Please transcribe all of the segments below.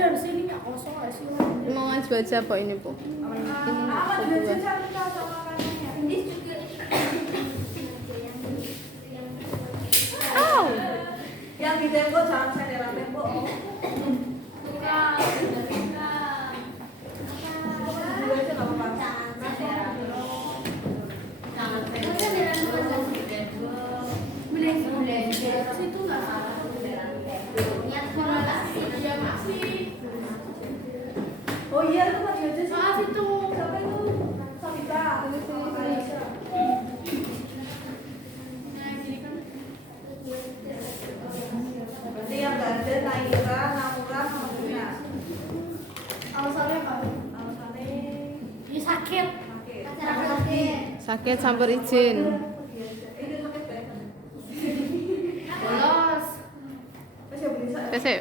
harusnya ini nggak kosong nggak sih? Mau ngaji aja apa ini Bu? Ini kedua. Au. Yang di tembok jangan senderan tembok. Oh iya, itu masih aja sih. Ah, situ. Siapa itu? Sabita. Berarti yang nggak ada Naira, Naura, sama Gina. Alasannya apa? Alasannya Ini sakit. sakit. Sakit sampai izin. Ini sakit ya? Bolos. Terus ya bisa. Besok.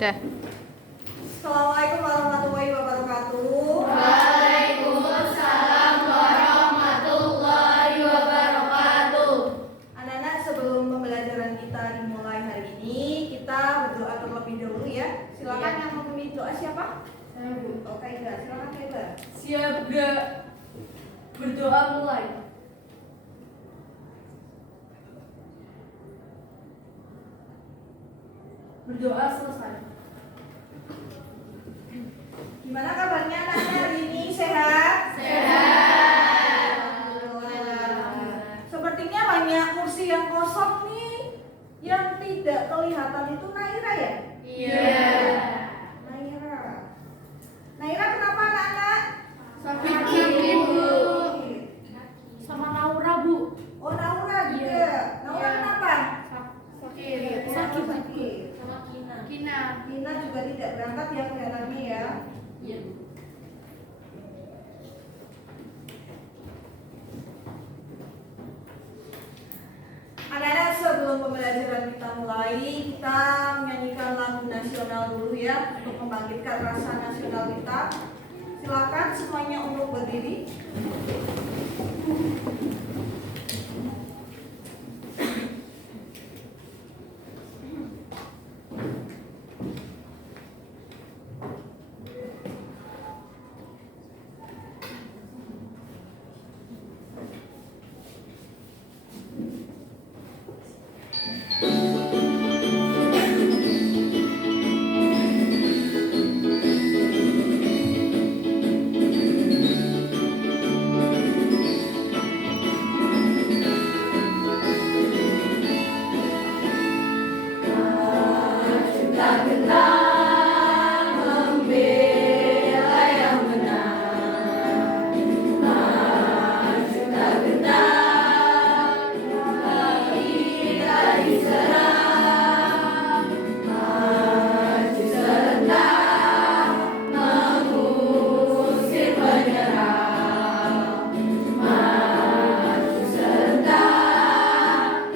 Dah. Assalamualaikum warahmatullahi wabarakatuh. Waalaikumsalam warahmatullahi wabarakatuh. Anak-anak, sebelum pembelajaran kita dimulai hari ini, kita berdoa terlebih dahulu ya. Silakan yang mau memimpin doa siapa? Saya Bu. Oke, enggak. Silakan Kaiba. Siap gak? Berdoa mulai. Berdoa selesai. Gimana kabarnya anak-anak hari ini? Sehat? Sehat. Alhamdulillah. Sepertinya banyak kursi yang kosong nih. Yang tidak kelihatan itu Naira ya? Iya. Naira. Naira kenapa anak-anak? Sakit Bu. Sama Naura Bu. Oh, Naura juga. Iya. Naura Iya. kenapa? Sakit. Sakit. Sama Kina. Kina juga tidak berangkat ya kelihatannya ya. Iya Bu. Anak-anak, sebelum pembelajaran kita mulai, kita menyanyikan lagu nasional dulu ya untuk membangkitkan rasa nasional kita. Silakan semuanya untuk berdiri.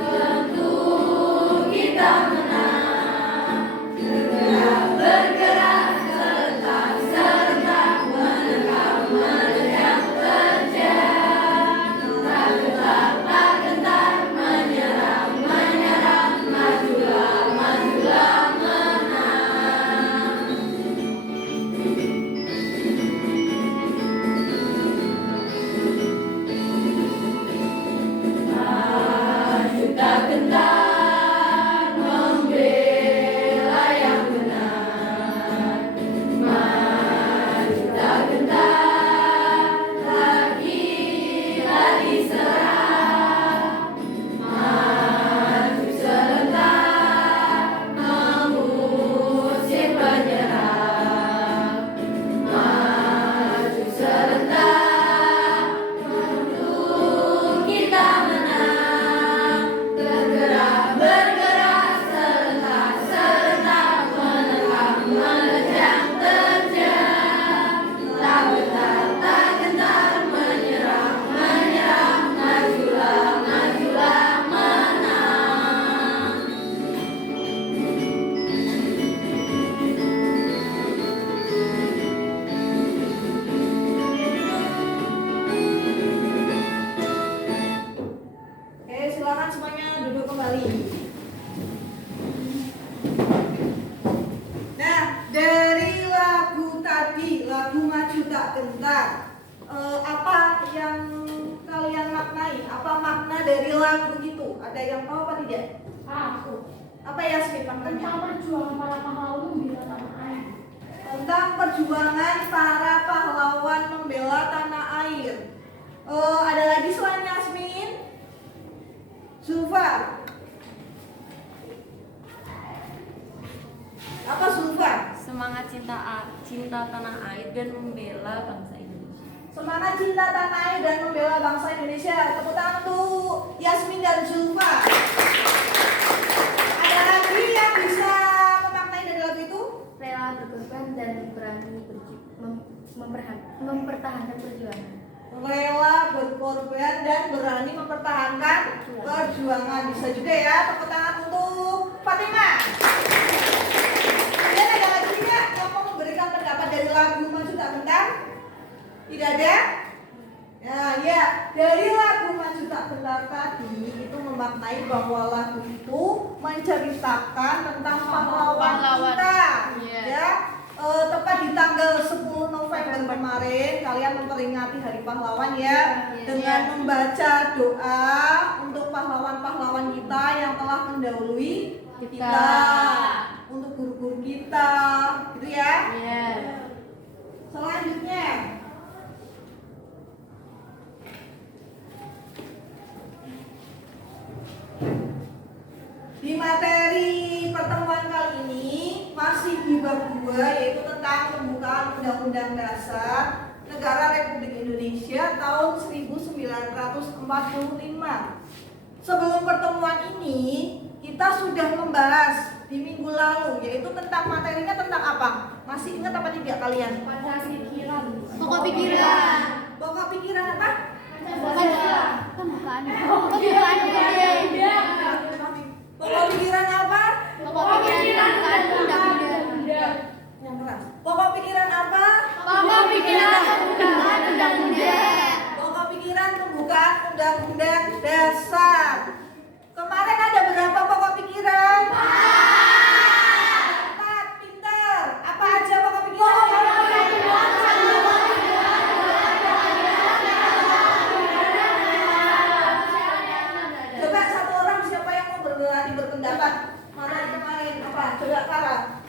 Tentu kita menang. Gentar. Apa yang kalian maknai? Apa makna dari lagu itu? Ada yang tahu apa tidak? Aku. Apa Yasmin maknanya? Tentang perjuangan para pahlawan membela tanah air. Tentang perjuangan para pahlawan membela tanah air. Ada lagi selain Yasmin? Zulfa. Apa Zulfa? Semangat cinta tanah air dan membela bangsa Indonesia. Semangat cinta tanah air dan membela bangsa Indonesia. Tepuk tangan untuk Yasmin dan Zulfa. Ada lagi yang bisa memaknai dari lagu itu? Rela berkorban dan berani mempertahankan perjuangan. Rela berkorban dan berani mempertahankan perjuangan. Bisa juga ya. Tepuk tangan untuk Fatimah. Dan ada lagi nggak yang mau memberikan pendapat dari lagu Maju Tak Gentar? Tidak ada? Nah ya, dari lagu Maju Tak Gentar tadi itu memaknai bahwa lagu itu menceritakan tentang pahlawan kita. Ya, tepat di tanggal 10 November kemarin kalian memperingati Hari Pahlawan ya, dengan membaca doa untuk pahlawan-pahlawan kita yang telah mendahului kita, untuk guru-guru kita, gitu ya. Selanjutnya, di materi pertemuan kali ini masih di bab 2, yaitu tentang pembukaan Undang-Undang Dasar Negara Republik Indonesia tahun 1945. Sebelum pertemuan ini kita sudah membahas di minggu lalu, yaitu tentang materinya tentang apa? Masih ingat apa tidak kalian? Pancasila. Pokok pikiran. Pokok pikiran apa? Pancasila. Pembukaan. Pokok pikiran. Pokok pikiran apa? Pokok pikiran undang-undang. Yang keras. Pokok pikiran apa? Pokok pikiran pembukaan undang-undang. Pokok pikiran pembukaan Undang-Undang Dasar. Kemarin ada berapa pokok pikiran? 4. Pinter. Apa aja pokok pikiran? Coba satu orang, siapa yang mau berani berpendapat materi kemarin apa? Coba Kara.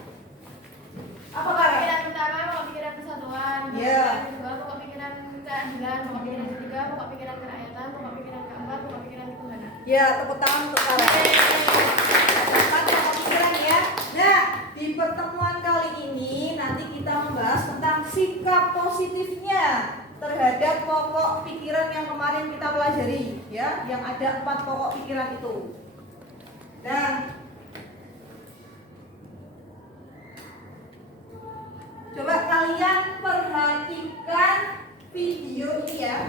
Apa Kara? Pikiran pertama pokok pikiran persatuan. Iya. Pokok kedua pokok pikiran keadilan. Pokok pikiran ketiga pokok pikiran kerakyatan. Pokok pikiran keempat pokok pikiran ketuhanan. Ya, tepuk tangan untuk Kara. Empat pokok pikiran ya. Nah, di pertemuan kali ini nanti kita membahas tentang sikap positifnya terhadap pokok pikiran yang kemarin kita pelajari, ya, yang ada 4 pokok pikiran itu. Dan coba kalian perhatikan video ini ya.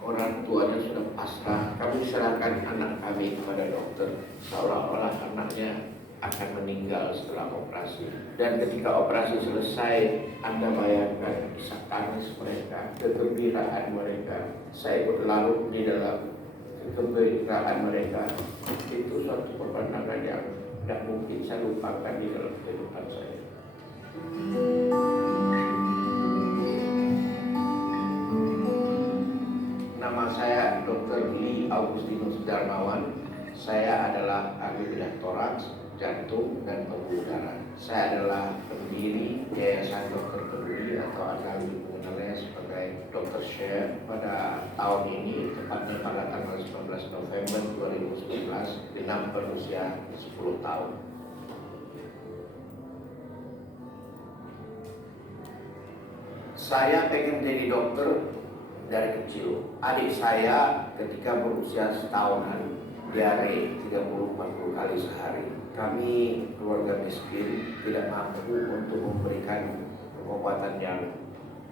Orang tuanya sudah pasrah, kami serahkan anak kami kepada dokter, seolah-olah anaknya akan meninggal setelah operasi. Dan ketika operasi selesai, Anda bayangkan isak tangis mereka, kegembiraan mereka. Saya ikut larut di dalam kegembiraan mereka. Itu suatu pemandangan yang tidak mungkin saya lupakan di dalam kehidupan saya. Nama saya Dr. Lee Augustinus Darmawan. Saya adalah ahli bedah toraks, jantung, dan pembuluh darah. Saya adalah pendiri Yayasan Dokter Peduli atau Anda lebih mengenalnya sebagai Dr. Share. Pada tahun ini, tepatnya pada tanggal 19 November 2011, genap berusia 10 tahun. Saya pengen jadi dokter dari kecil. Adik saya ketika berusia setahunan diare 30-40 kali sehari. Kami keluarga miskin tidak mampu untuk memberikan pengobatan yang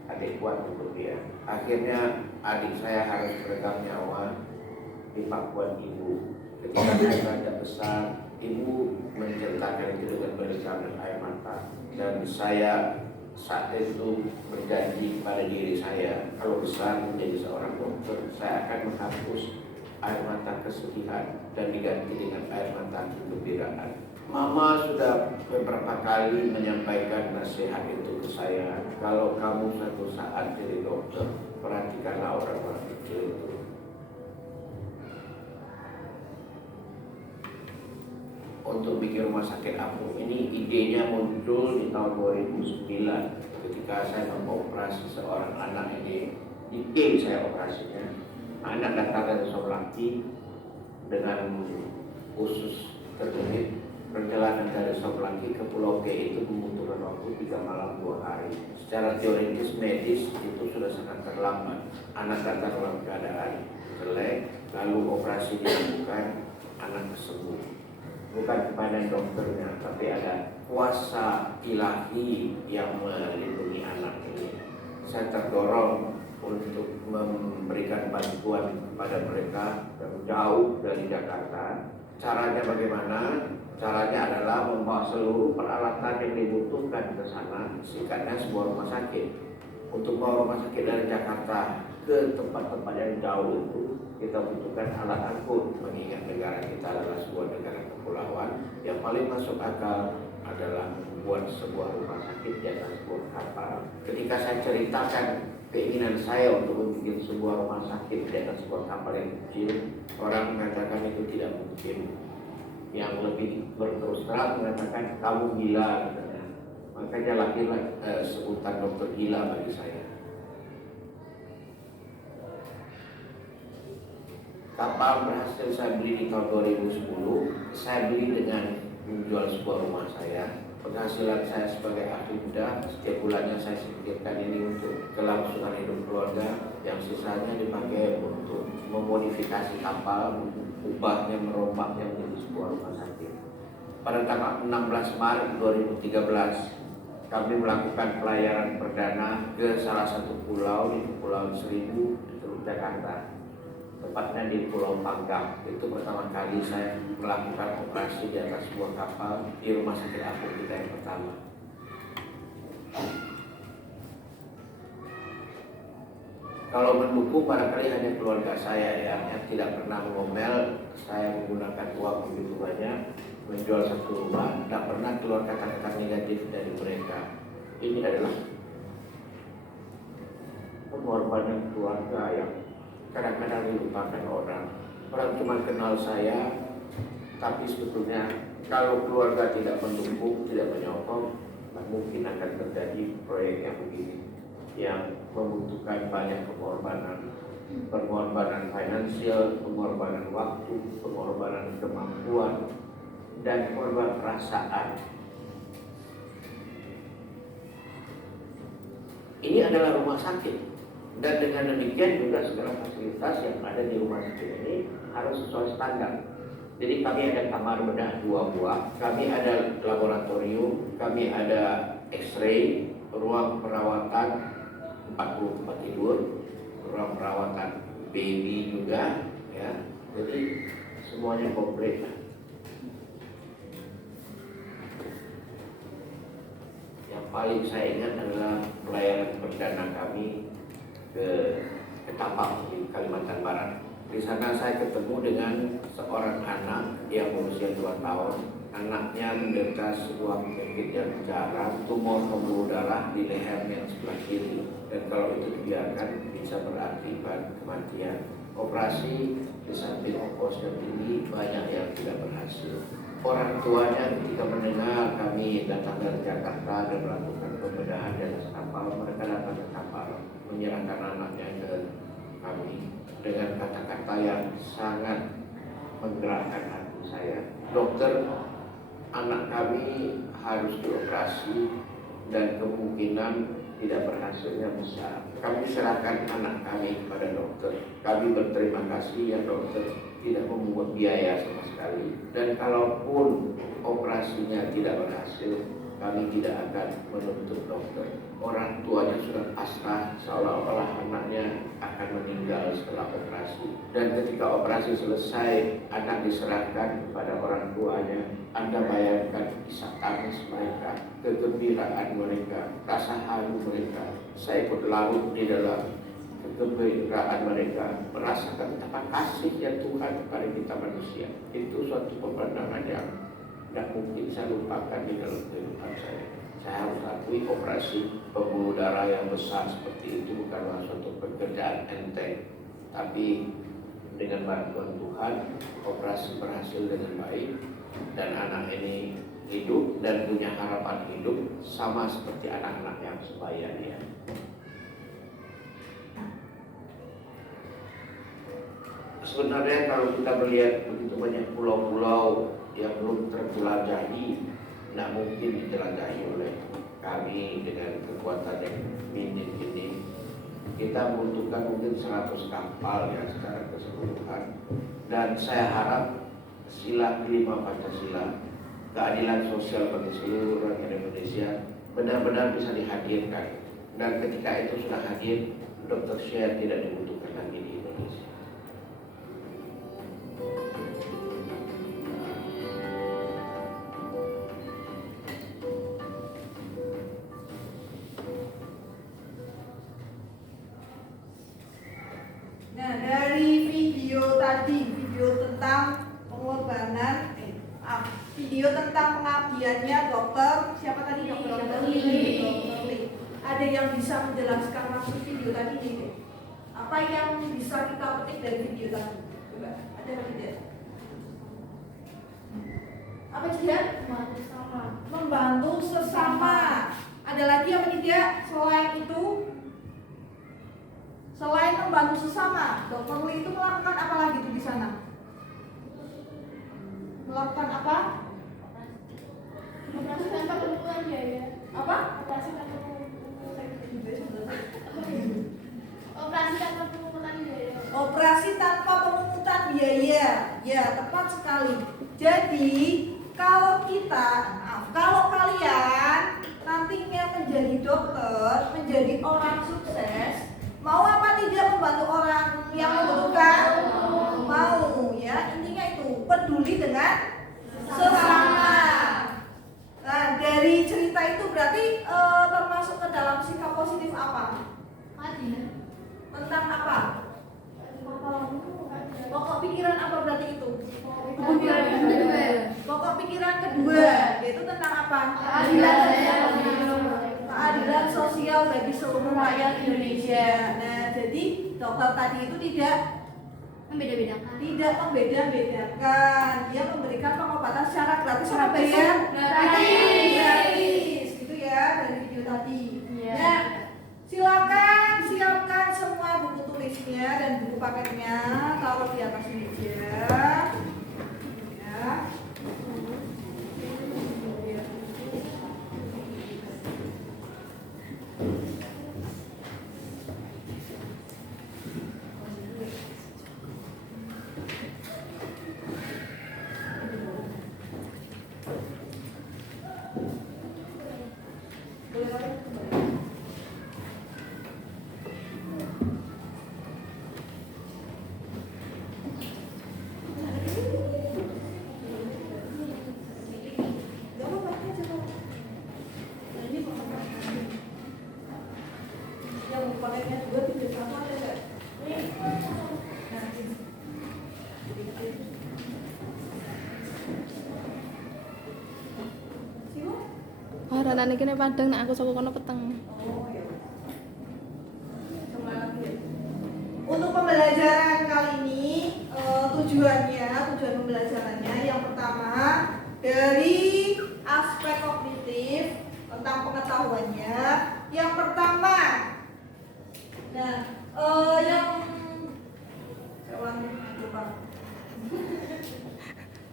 adekuat untuk dia. Akhirnya adik saya harus meregang nyawa di pangkuan ibu. Ketika saya beranjak besar, ibu menceritakan itu dengan berlinang air mata. Dan saya saat itu berjanji pada diri saya, kalau besar menjadi seorang dokter, saya akan menghapus air mata kesedihan dan diganti dengan air mata kegembiraan. Mama sudah beberapa kali menyampaikan nasihat itu ke saya. Kalau kamu suatu saat jadi dokter, perhatikanlah orang-orang kecil itu. Untuk bikin rumah sakit apung ini idenya muncul di tahun 2009 ketika saya mengoperasi seorang anak ini. Di tim saya operasinya, anak datang dari Soblaki dengan usus terjepit. Perjalanan dari Soblaki ke Pulau G itu membutuhkan waktu 3 malam 2 hari. Secara teoritis medis itu sudah sangat terlambat. Anak datang dalam keadaan jelek, lalu operasi dilakukan, anak sembuh. Bukan kepada dokternya, tapi ada kuasa ilahi yang melindungi anak ini. Saya terdorong untuk memberikan bantuan kepada mereka yang jauh dari Jakarta. Caranya bagaimana? Caranya adalah membawa seluruh peralatan yang dibutuhkan ke sana, sikatnya sebuah rumah sakit. Untuk membawa rumah sakit dari Jakarta ke tempat-tempat yang jauh itu, kita butuhkan alat angkut, mengingat negara kita adalah sebuah negara kepulauan. Yang paling masuk akal adalah membuat sebuah rumah sakit di atas sebuah kapal. Ketika saya ceritakan keinginan saya untuk membuat sebuah rumah sakit di atas sebuah kapal yang kecil, orang mengatakan itu tidak mungkin. Yang lebih berterus terang mengatakan kamu gila, katanya. Makanya lahirlah sebutan dokter gila bagi saya. Kapal berhasil saya beli di tahun 2010. Saya beli dengan menjual sebuah rumah saya. Penghasilan saya sebagai ahli muda, setiap bulannya saya sisihkan ini untuk kelangsungan hidup keluarga. Yang sisanya dipakai untuk memodifikasi kapal, ubahnya, merombaknya menjadi sebuah rumah sakit. Pada tanggal 16 Maret 2013, kami melakukan pelayaran perdana ke salah satu pulau di Kepulauan Seribu di Teluk Jakarta. Tepatnya di Pulau Panggang. Itu pertama kali saya melakukan operasi di atas sebuah kapal di rumah sakit apung kita yang pertama. Kalau mendukung barangkali hanya keluarga saya yang tidak pernah mengomel. Saya menggunakan uang begitu banyak menjual satu rumah, tidak pernah keluar kata-kata negatif dari mereka. Ini adalah pengorbanan keluarga yang kadang-kadang dilupakan orang. Orang cuma kenal saya, tapi sebetulnya kalau keluarga tidak mendukung, tidak menyokong, mungkin akan terjadi proyek yang begini, yang membutuhkan banyak pengorbanan. Pengorbanan finansial, pengorbanan waktu, pengorbanan kemampuan, dan pengorbanan perasaan. Ini adalah rumah sakit. Dan dengan demikian juga segala fasilitas yang ada di rumah sakit ini harus sesuai standar. Jadi kami ada kamar bedah 2 buah, kami ada laboratorium, kami ada X-ray, ruang perawatan 40 tempat tidur, ruang perawatan baby juga, ya. Jadi semuanya komplit. Yang paling saya ingat adalah pelayanan perdana kami ke Tapang di Kalimantan Barat. Di sana saya ketemu dengan seorang anak yang berusia 2 tahun. Anaknya menderita sebuah penyakit yang jarang, tumor pembuluh darah di lehernya sebelah kiri. Dan kalau itu dibiarkan bisa berakibat kematian. Operasi di samping ongkosnya tinggi, banyak yang tidak berhasil. Orang tuanya ketika mendengar kami datang dari Jakarta dan melakukan pembedahan di atas kapal, mereka datang ke kapal menyerahkan anaknya ke kami dengan kata-kata yang sangat menggerakkan hati saya. Dokter, anak kami harus dioperasi dan kemungkinan tidak berhasilnya besar. Kami serahkan anak kami kepada dokter. Kami berterima kasih ya dokter, tidak memungut biaya sama sekali. Dan kalaupun operasinya tidak berhasil, kami tidak akan menuntut dokter. Orang tuanya sudah pasrah seolah-olah anaknya akan meninggal setelah operasi. Dan ketika operasi selesai, anak diserahkan kepada orang tuanya. Anda bayangkan isak tangis mereka, kegembiraan mereka, rasa haru mereka. Saya ikut larut di dalam kegembiraan mereka, merasakan betapa kasihnya Tuhan kepada kita manusia. Itu suatu pemandangan yang tidak mungkin saya lupakan di dalam kehidupan saya. Saya harus akui operasi pembuluh darah yang besar seperti itu bukanlah suatu pekerjaan enteng, tapi dengan bantuan Tuhan operasi berhasil dengan baik dan anak ini hidup dan punya harapan hidup sama seperti anak-anak yang sebayanya. Sebenarnya kalau kita melihat begitu banyak pulau-pulau yang belum terjelajahi, tidak mungkin dijelajahi oleh kami dengan kekuatan yang minim ini. Kita membutuhkan mungkin 100 kapal ya secara keseluruhan. Dan saya harap sila kelima Pancasila, keadilan sosial bagi seluruh rakyat Indonesia benar-benar bisa dihadirkan. Dan ketika itu sudah hadir, Dr. Syed tidak dibutuhkan lagi di Indonesia. Nah, dari video tadi, video tentang pengorbanan, video tentang pengabdiannya dokter, siapa tadi dokter? Dokter Lee. Ada yang bisa menjelaskan maksud video tadi nih? Apa yang bisa kita petik dari video tadi? Coba, ada lagi tidak? Apa dia? Membantu sesama. Ada lagi apa tidak? Selain itu? Selain membantu sesama, Dokter Lee itu melakukan apa lagi tuh di sana? Melakukan apa? Operasi tanpa pemungutan biaya. Apa? Operasi tanpa pemungutan biaya. Operasi tanpa pemungutan biaya. Ya, tepat sekali. Jadi, kalau kalian nantinya menjadi dokter, menjadi orang sukses, mau apa tidak membantu orang yang membutuhkan? Mau ya, intinya itu peduli dengan sesama. Nah, dari cerita itu berarti termasuk ke dalam sikap positif apa? Tentang apa? Pokok pikiran apa berarti itu? Pokok pikiran kedua, yaitu tentang apa? Keadilan sosial bagi seluruh rakyat Indonesia. Nah, jadi dokter tadi itu tidak membeda-bedakan. Dia memberikan pengobatan secara gratis apa bayar? Gratis. Gitu ya dari video tadi. Nah, silakan siapkan semua buku tulisnya dan buku paketnya, taruh di atas meja. Ya. Ranane kene padang nek aku saka kono peteng. Untuk pembelajaran kali ini tujuan pembelajarannya yang pertama dari aspek kognitif tentang pengetahuannya. Yang pertama, nah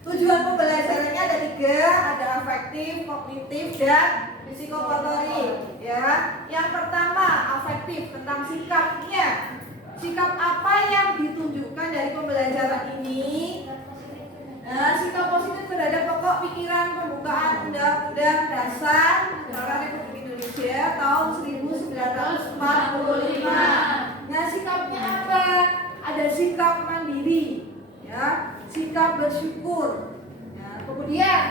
tujuan pembelajarannya ada 3, ada afektif, kognitif, dan psikomotorik. Ya, yang pertama afektif tentang sikapnya. Sikap apa yang ditunjukkan dari pembelajaran ini? Nah, sikap positif terhadap pokok pikiran pembukaan Undang-Undang Dasar Negara Republik Indonesia tahun 1945. Nah, sikapnya apa? Ada sikap mandiri, ya, sikap bersyukur. Ya, kemudian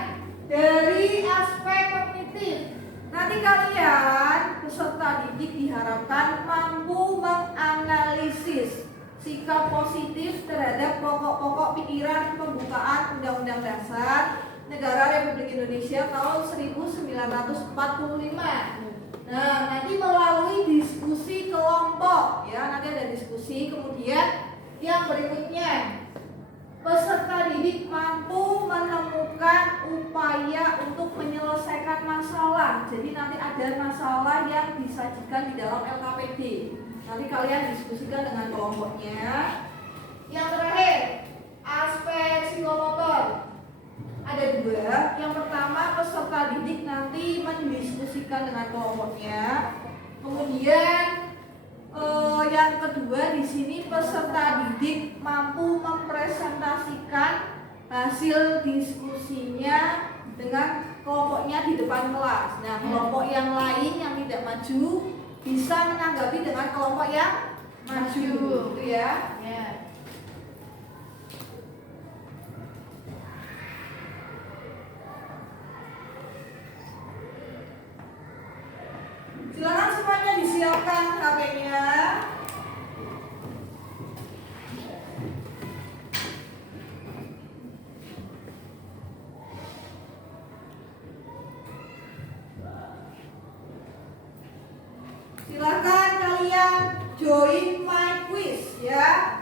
dari aspek kognitif, nanti kalian peserta didik diharapkan mampu menganalisis sikap positif terhadap pokok-pokok pikiran pembukaan Undang-Undang Dasar Negara Republik Indonesia tahun 1945. Nah, nanti melalui diskusi kelompok ya, nanti ada diskusi. Kemudian yang berikutnya, peserta didik mampu menemukan upaya untuk menyelesaikan masalah. Jadi nanti ada masalah yang disajikan di dalam LKPD. Nanti kalian diskusikan dengan kelompoknya. Yang terakhir, aspek psikomotor. Ada dua. Yang pertama, peserta didik nanti mendiskusikan dengan kelompoknya. Kemudian yang kedua di sini peserta didik mampu mempresentasikan hasil diskusinya dengan kelompoknya di depan kelas. Nah, kelompok yang lain yang tidak maju bisa menanggapi dengan kelompok yang maju, gitu ya. Ya. Silakan semuanya disiapkan HP-nya. Silakan kalian join my quiz ya.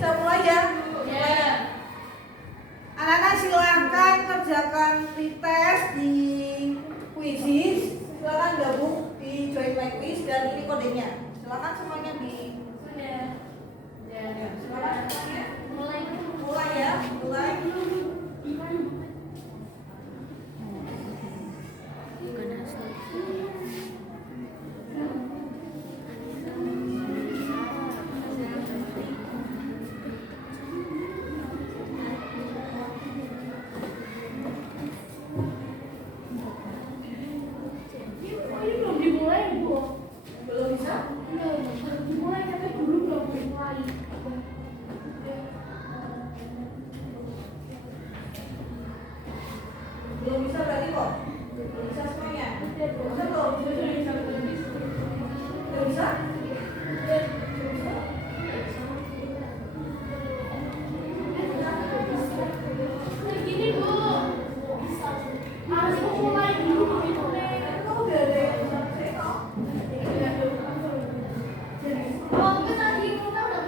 Saya mulai ya. Anak-anak silahkan kerjakan pretest di quizzes. Silakan gabung di join my quiz dan ini kodenya. Silakan semuanya di. Ya, silakan semuanya. Mulai ya, mulai. Belum bisa berarti kok? Belum bisa semuanya? Bisa belum? Belum bisa? Gini Bu, harus mulai dulu gitu deh. Kamu udah ada yang bisa saya kok? Kalau mungkin tadi kita udah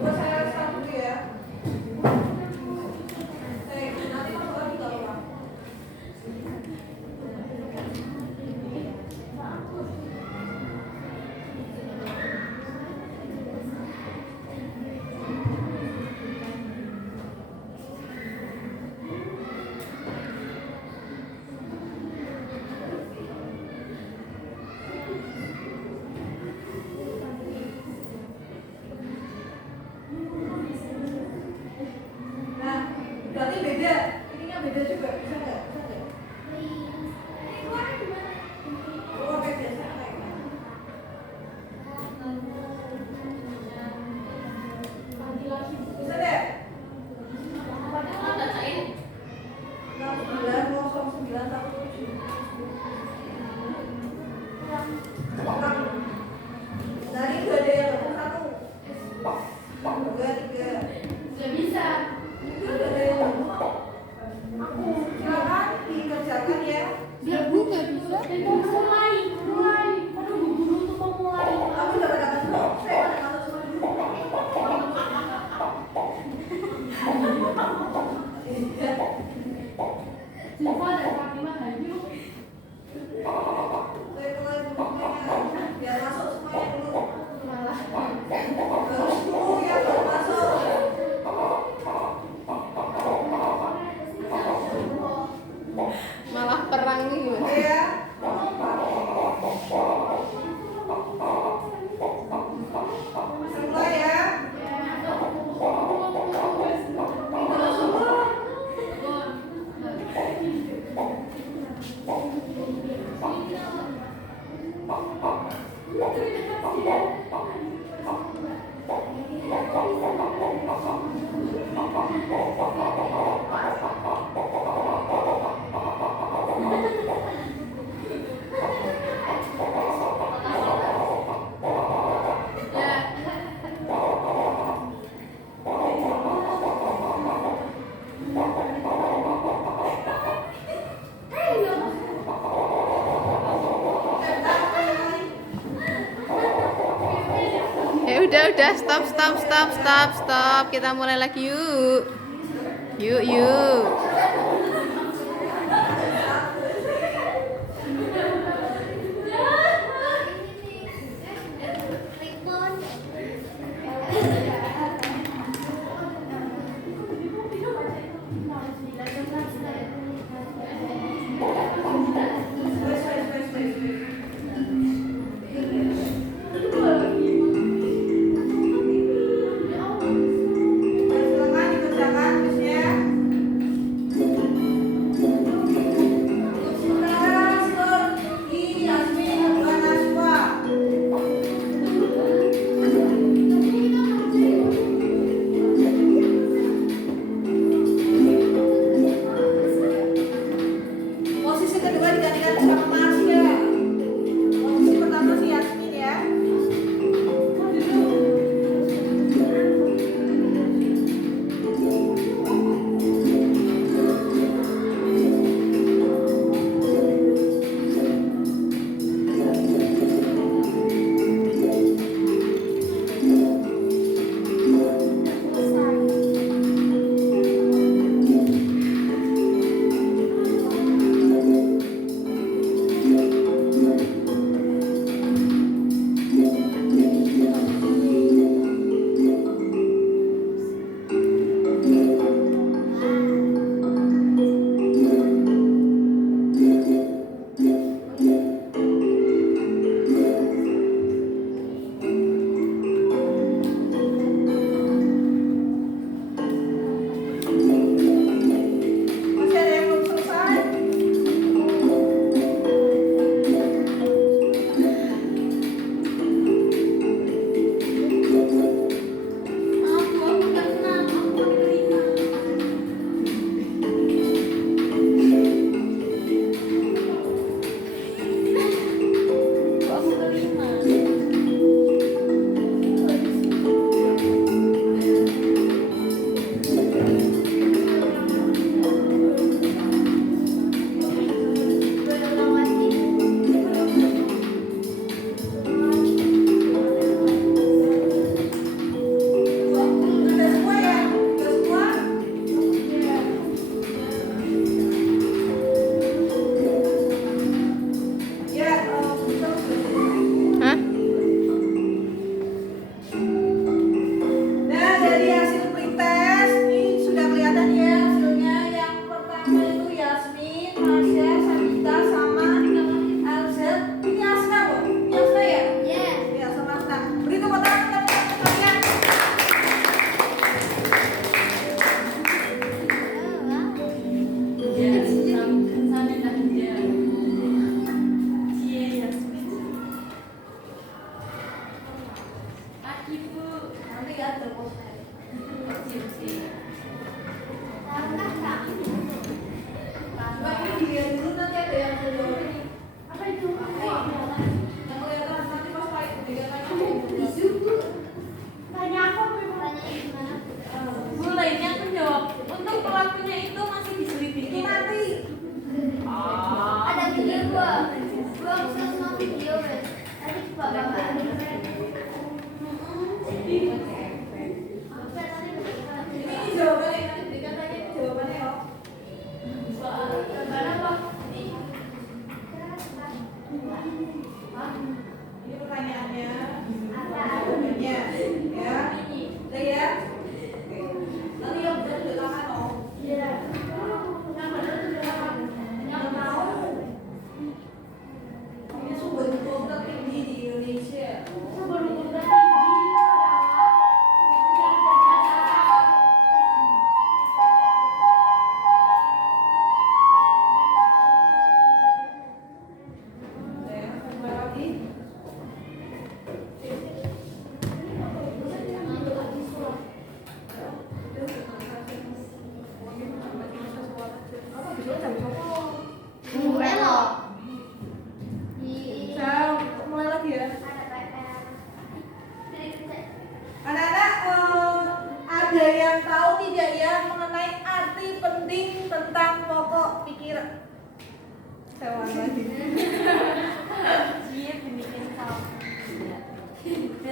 Coba saya sekarang dulu ya. Nanti masuk lagi kalau Pak. Nah, berarti beda. Ininya beda juga. Bisa nggak? Bisa nggak? Ini keluarnya gimana? Keluar kayak biasa kayak gimana? Bisa deh. 690917. Dari dua ada yang satu. Dua, tiga. nggak bisa. Itu ada yang aku silakan dikerjakan ya. Biar Bu nggak bisa. Mulai. Aduh Bu guru tuh mau mulai. Kamu udah pada masuk. Saya pada masuk semua dulu. Siva dan Fatimah Hayu. Saya mulai dulu semuanya. Biar masuk semuanya dulu. Malah. Harus dulu ya baru masuk. Malah perang nih gimana? Oke ya. Saya mulai ya. Terus semua. Udah, stop. Kita mulai lagi yuk. Yuk. Silakan dikerjakan, Miss ya.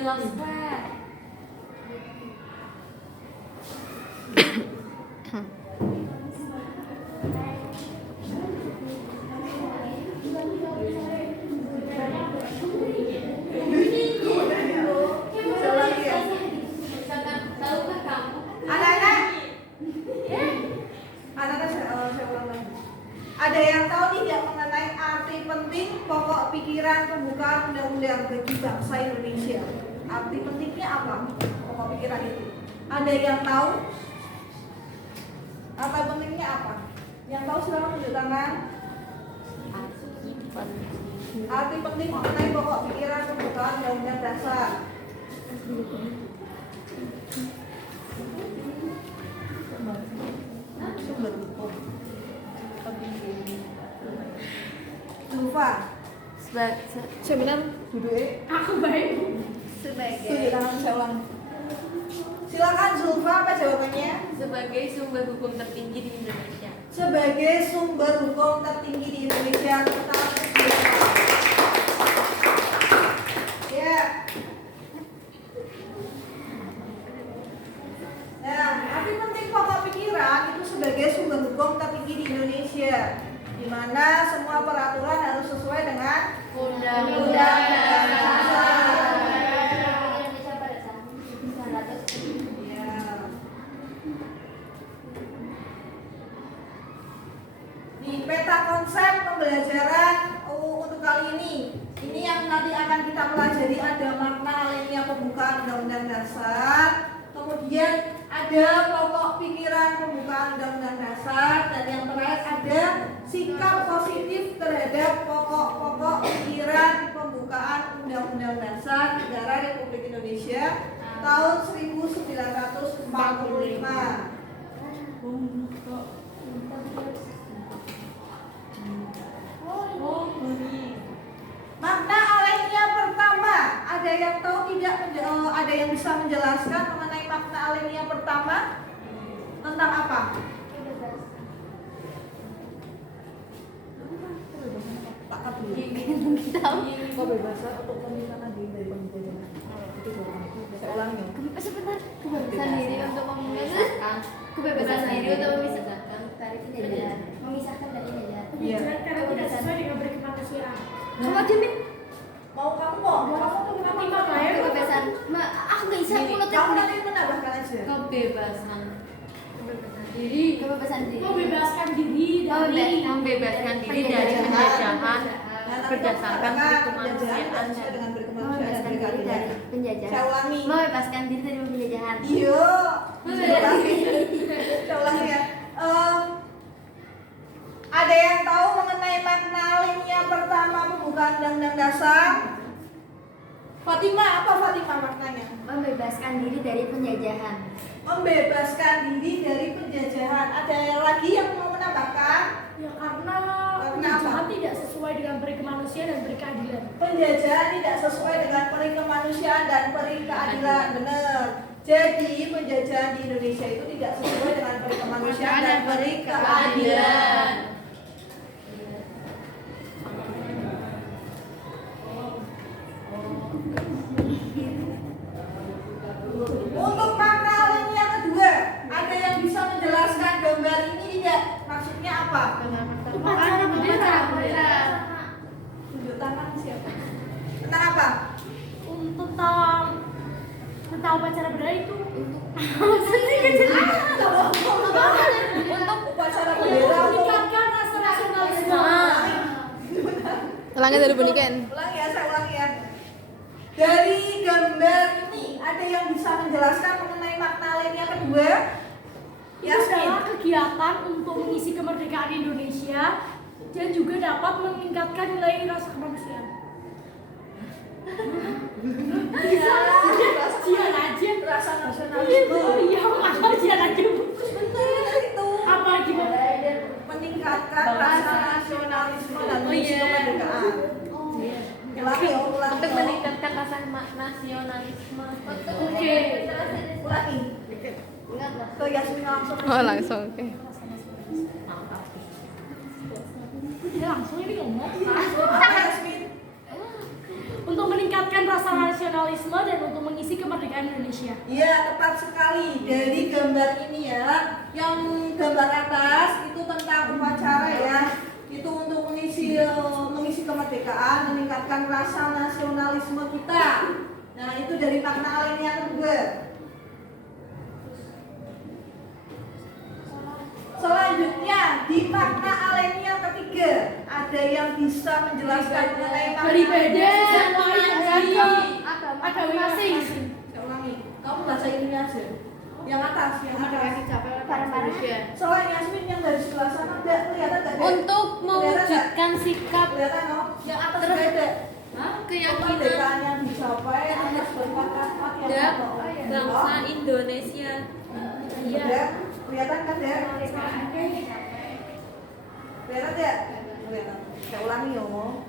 jelas weh. Tahukah kamu? Anak-anak, anak-anak saya ulang lagi. Ada yang tahu tidak mengenai arti penting pokok pikiran pembukaan undang-undang bagi bangsa Indonesia? Arti pentingnya apa? Pokok pikiran itu. Ada yang tahu? Arti pentingnya apa? Yang tahu silakan tunjuk tangan. Arti penting mengenai pokok pikiran pembukaan undang-undang dasar. Zulfa, seminar duduk. Aku baik. Tunjuk tangan saya ulang. Silakan Zulfa, apa jawabannya? Sebagai sumber hukum tertinggi di Indonesia. Sebagai sumber hukum tertinggi di Indonesia. Ya. Nah, arti penting pokok pikiran itu sebagai sumber hukum tertinggi di Indonesia, di mana semua peraturan harus sesuai dengan Undang-undang Ya. Di peta konsep pembelajaran untuk kali ini yang nanti akan kita pelajari ada makna alinea pembukaan undang-undang dasar, kemudian ada pokok pikiran pembukaan undang-undang dasar, dan yang terakhir ada sikap positif terhadap pokok-pokok pikiran pembukaan undang-undang dasar Negara Republik Indonesia tahun 1945. Makna alinea pertama, ada yang tahu tidak? Ada yang bisa menjelaskan mengenai makna alinea pertama? Tentang apa? Pak Kabul. Kebebasan untuk memisahkan diri dari pemerintahan. Saya ulangi. Sebentar, kebebasan diri untuk memisahkan. Kebebasan diri untuk memisahkan dari penjajahan. Memisahkan dari penjajahan. Iya. Karena tidak sesuai dengan berkemanusiaan. Coba Jimin. Mau kamu kok? Kamu tuh Nanti mama ya kebebasan. Aku nggak bisa menurut Kamu nanti menambahkan aja. Kebebasan diri. kebebasan diri. Membebaskan diri dari penjajahan berdasarkan berkemanusiaan sesuai dengan berkemanusiaan dan Membebaskan diri berkeadilan. dari penjajahan. Saya ulangi. Membebaskan diri dari penjajahan. Iya. Saya ulangi ya. Ada yang tahu mengenai makna alinea pertama pembukaan undang-undang dasar? Fatima, apa Fatima maknanya? Membebaskan diri dari penjajahan. Membebaskan diri dari penjajahan. Ada lagi yang mau menambahkan? Ya karena Karena penjajahan apa? tidak sesuai dengan peri kemanusiaan dan peri keadilan. Penjajahan tidak sesuai dengan peri kemanusiaan dan peri keadilan. Benar. Jadi penjajahan di Indonesia itu tidak sesuai dengan peri kemanusiaan dan peri keadilan. Untuk makna alinea kedua, ada yang bisa menjelaskan gambar ini tidak? Maksudnya apa? Upacara bendera. Tunjuk tangan siapa? Tentang apa? Untuk tentang upacara bendera itu Untuk upacara bendera untuk meningkatkan rasa nasionalisme. Ulangi dari bunyikan. ulangi ya, saya ulangi ya. Dari gambar ini ada yang bisa menjelaskan mengenai makna alinea kedua? Itu adalah kegiatan untuk mengisi kemerdekaan Indonesia dan juga dapat meningkatkan nilai rasa kemanusiaan. Jian aja. Rasa nasionalisme. Iya, makanya jian aja. Benar itu. Apa gimana? Meningkatkan rasa nasionalisme dan mengisi kemerdekaan. Ulangi, ulangi. untuk meningkatkan rasa nasionalisme. Oke. Ulangi. Ke Yasmin langsung. Oh langsung, oke. Dia langsung ini ngomong. Apa Yasmin? Untuk meningkatkan meningkatkan rasa nasionalisme dan untuk mengisi kemerdekaan Indonesia. Iya, tepat sekali. Dari gambar ini ya, yang gambar atas itu tentang upacara ya. Itu untuk mengisi kemerdekaan, meningkatkan rasa nasionalisme kita. Nah, itu dari makna lain yang kedua. Selanjutnya di makna alen yang ketiga, ada yang bisa menjelaskan mengenai makna Daripada Agama agama masing-masing. Saya ulangi, kamu bahasa ini aja. Yang atas, yang atas. Barang-barang. Soalnya Yasmin yang dari sebelah sana enggak kelihatan enggak? Untuk mewujudkan sikap Kelihatan no? Yang atas enggak ada. keyakinan Kemerdekaan yang dicapai atas berkat rahmat yang dan Allah. bangsa Indonesia. Iya. Kelihatan kan ya? Kelihatan ya? Kelihatan. Saya ulangi ya, Mo.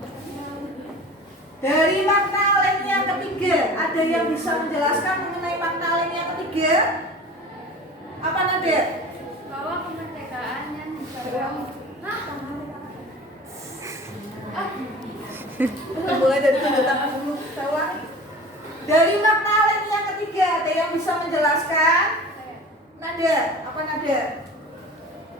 Dari makna lain yang ketiga, ada yang bisa menjelaskan mengenai makna lain yang ketiga? Apa Nadia? Bahwa kemerdekaan yang dicapai. Mulai dari tanda tangan dulu. Saya ulangi. Dari makna lain yang ketiga, ada yang bisa menjelaskan? Nadia, apa Nadia?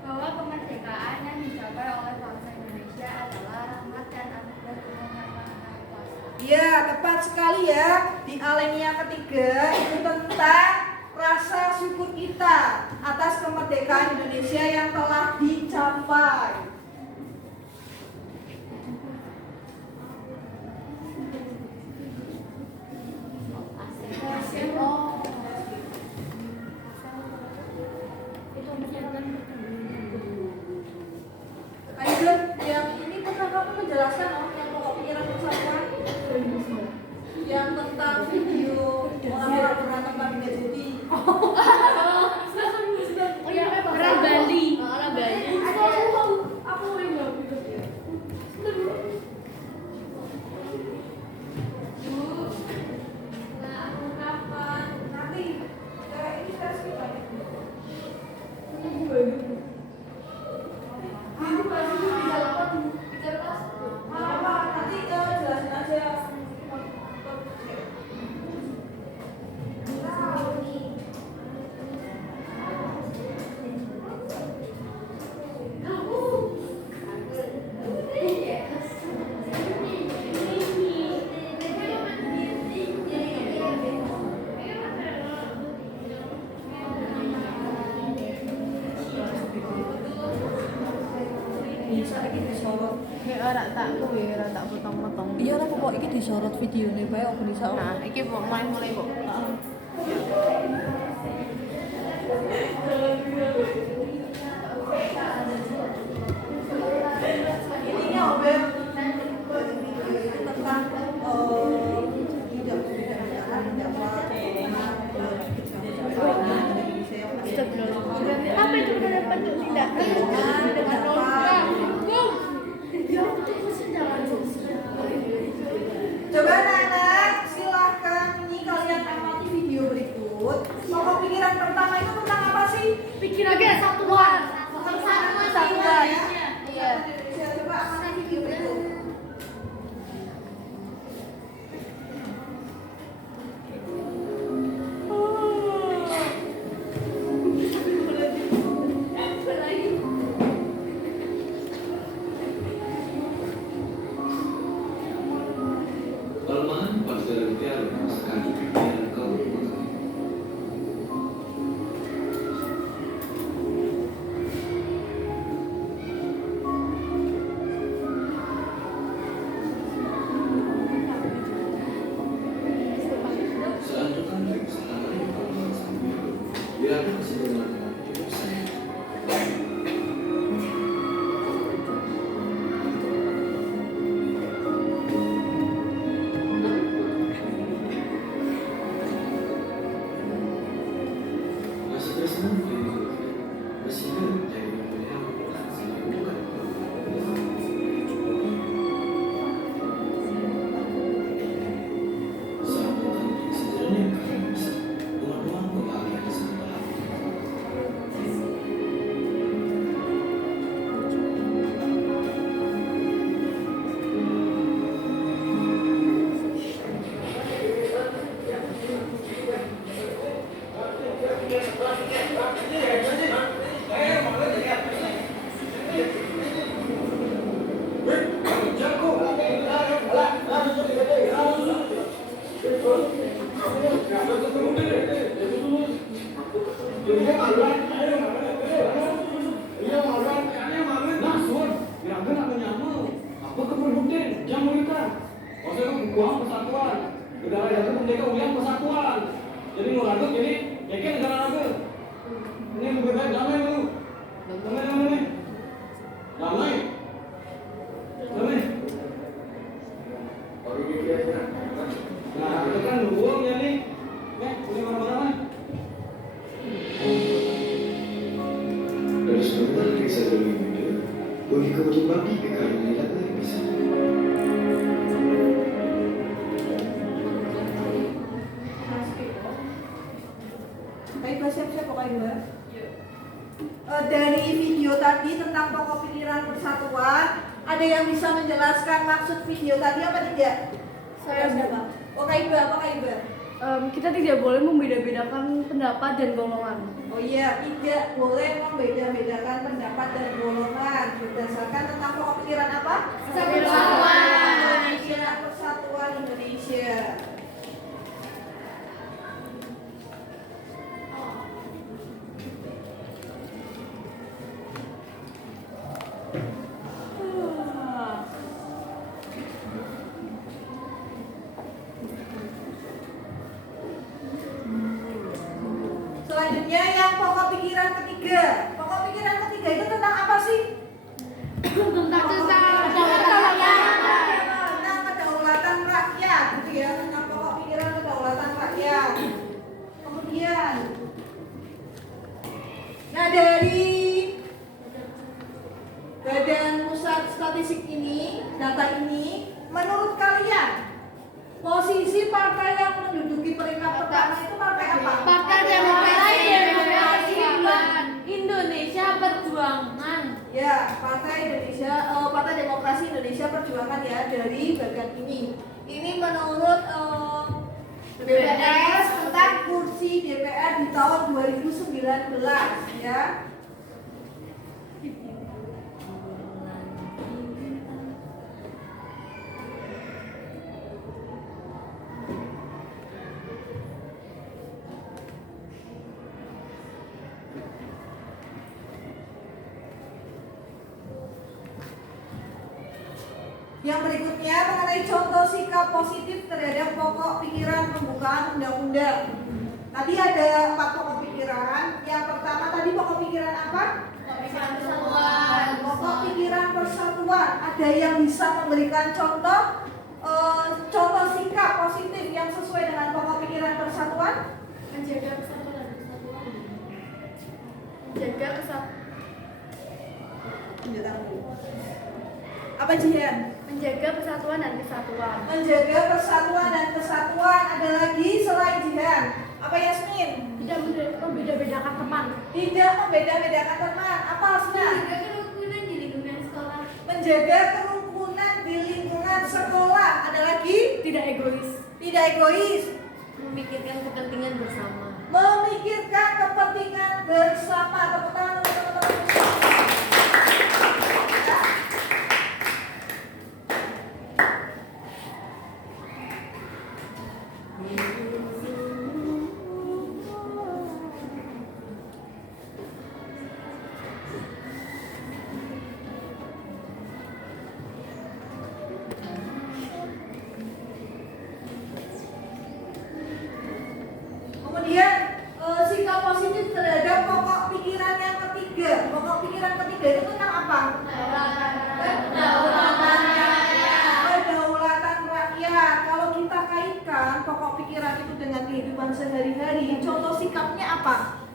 Bahwa kemerdekaan yang dicapai oleh bangsa Indonesia adalah rahmat dan anugerah Tuhan yang Maha Kuasa. Ya, tepat sekali ya. Di alinea ketiga itu tentang rasa syukur kita atas kemerdekaan Indonesia yang telah dicapai. Ayo, yang ini pernah kamu menjelaskan yang pokok pikiran bersama yang tentang video orang-orang berantem tapi nggak jadi. Orang Bali. Orang Bali. Aku enggak bisa. Nanti ini tes kita. Nanti jelasin aja. Kayak ora tak kuwi, ora tak potong-potong. Iya lah pokok iki disorot videone bae opo bisa. Nah, iki mulai kok. Ininya Obel tentang tidak kebijakan Apa itu benar bentuk tindakan? Coba anak-anak silahkan nih kalian amati video berikut. Pokok pikiran pertama itu tentang apa sih? Pikiran satu maksudnya uang persatuan. Negara itu menjaga uang persatuan. Jadi mau ragu, jadi yakin negara ragu. Ini lebih baik damai dulu. Damai. Damai. Nah, itu kan uang ya nih. Punya mana-mana. Dari sebentar kisah lebih muda, bagi kau berbagi kekayaan yang tak bisa. Baik, siap-siap pokoknya. Dari video tadi tentang pokok pikiran persatuan, ada yang bisa menjelaskan maksud video tadi apa tidak? Saya siapa? Oh, Kaiba, apa Kaiba? Kita tidak boleh membeda-bedakan pendapat dan golongan. Oh iya, tidak boleh membeda-bedakan pendapat dan golongan berdasarkan tentang pokok pikiran apa? Persatuan Indonesia. Persatuan Indonesia. Selanjutnya yang pokok pikiran ketiga. Pokok pikiran ketiga itu tentang apa sih? tentang Tentang kedaulatan rakyat, gitu ya. Tentang pokok pikiran kedaulatan rakyat. Kemudian, nah dari Badan Pusat Statistik ini, data ini, menurut kalian posisi partai yang menduduki peringkat pertama itu partai apa? Partai Demokrasi Indonesia Perjuangan. Ya, Partai Demokrasi Indonesia Perjuangan ya, dari bagian ini. Ini menurut BPS tentang kursi DPR di tahun 2019 ya. Yang berikutnya mengenai contoh sikap positif terhadap pokok pikiran pembukaan undang-undang. Tadi ada 4 pokok pikiran. Yang pertama tadi pokok pikiran apa? Pokok pikiran persatuan. Ada yang bisa memberikan contoh contoh sikap positif yang sesuai dengan pokok pikiran persatuan? menjaga persatuan dan kesatuan. Menjaga kesatuan. Apa Jihan? Menjaga persatuan dan kesatuan. Menjaga persatuan dan kesatuan. Ada lagi selain Jihan? Apa Yasmin? Tidak membeda-bedakan teman. Tidak membeda-bedakan teman. Apa Asna? Menjaga kerukunan di lingkungan sekolah. Menjaga kerukunan di lingkungan sekolah. Ada lagi? Tidak egois. Tidak egois. Memikirkan kepentingan bersama. Memikirkan kepentingan bersama. Tepuk tangan untuk teman-teman. Ya. Kemudian sikap positif terhadap pokok pikiran yang ketiga. Pokok pikiran ketiga itu tentang apa? Kedaulatan rakyat. Kedaulatan rakyat. Kalau kita kaitkan pokok pikiran itu dengan kehidupan sehari-hari, contoh sikapnya apa?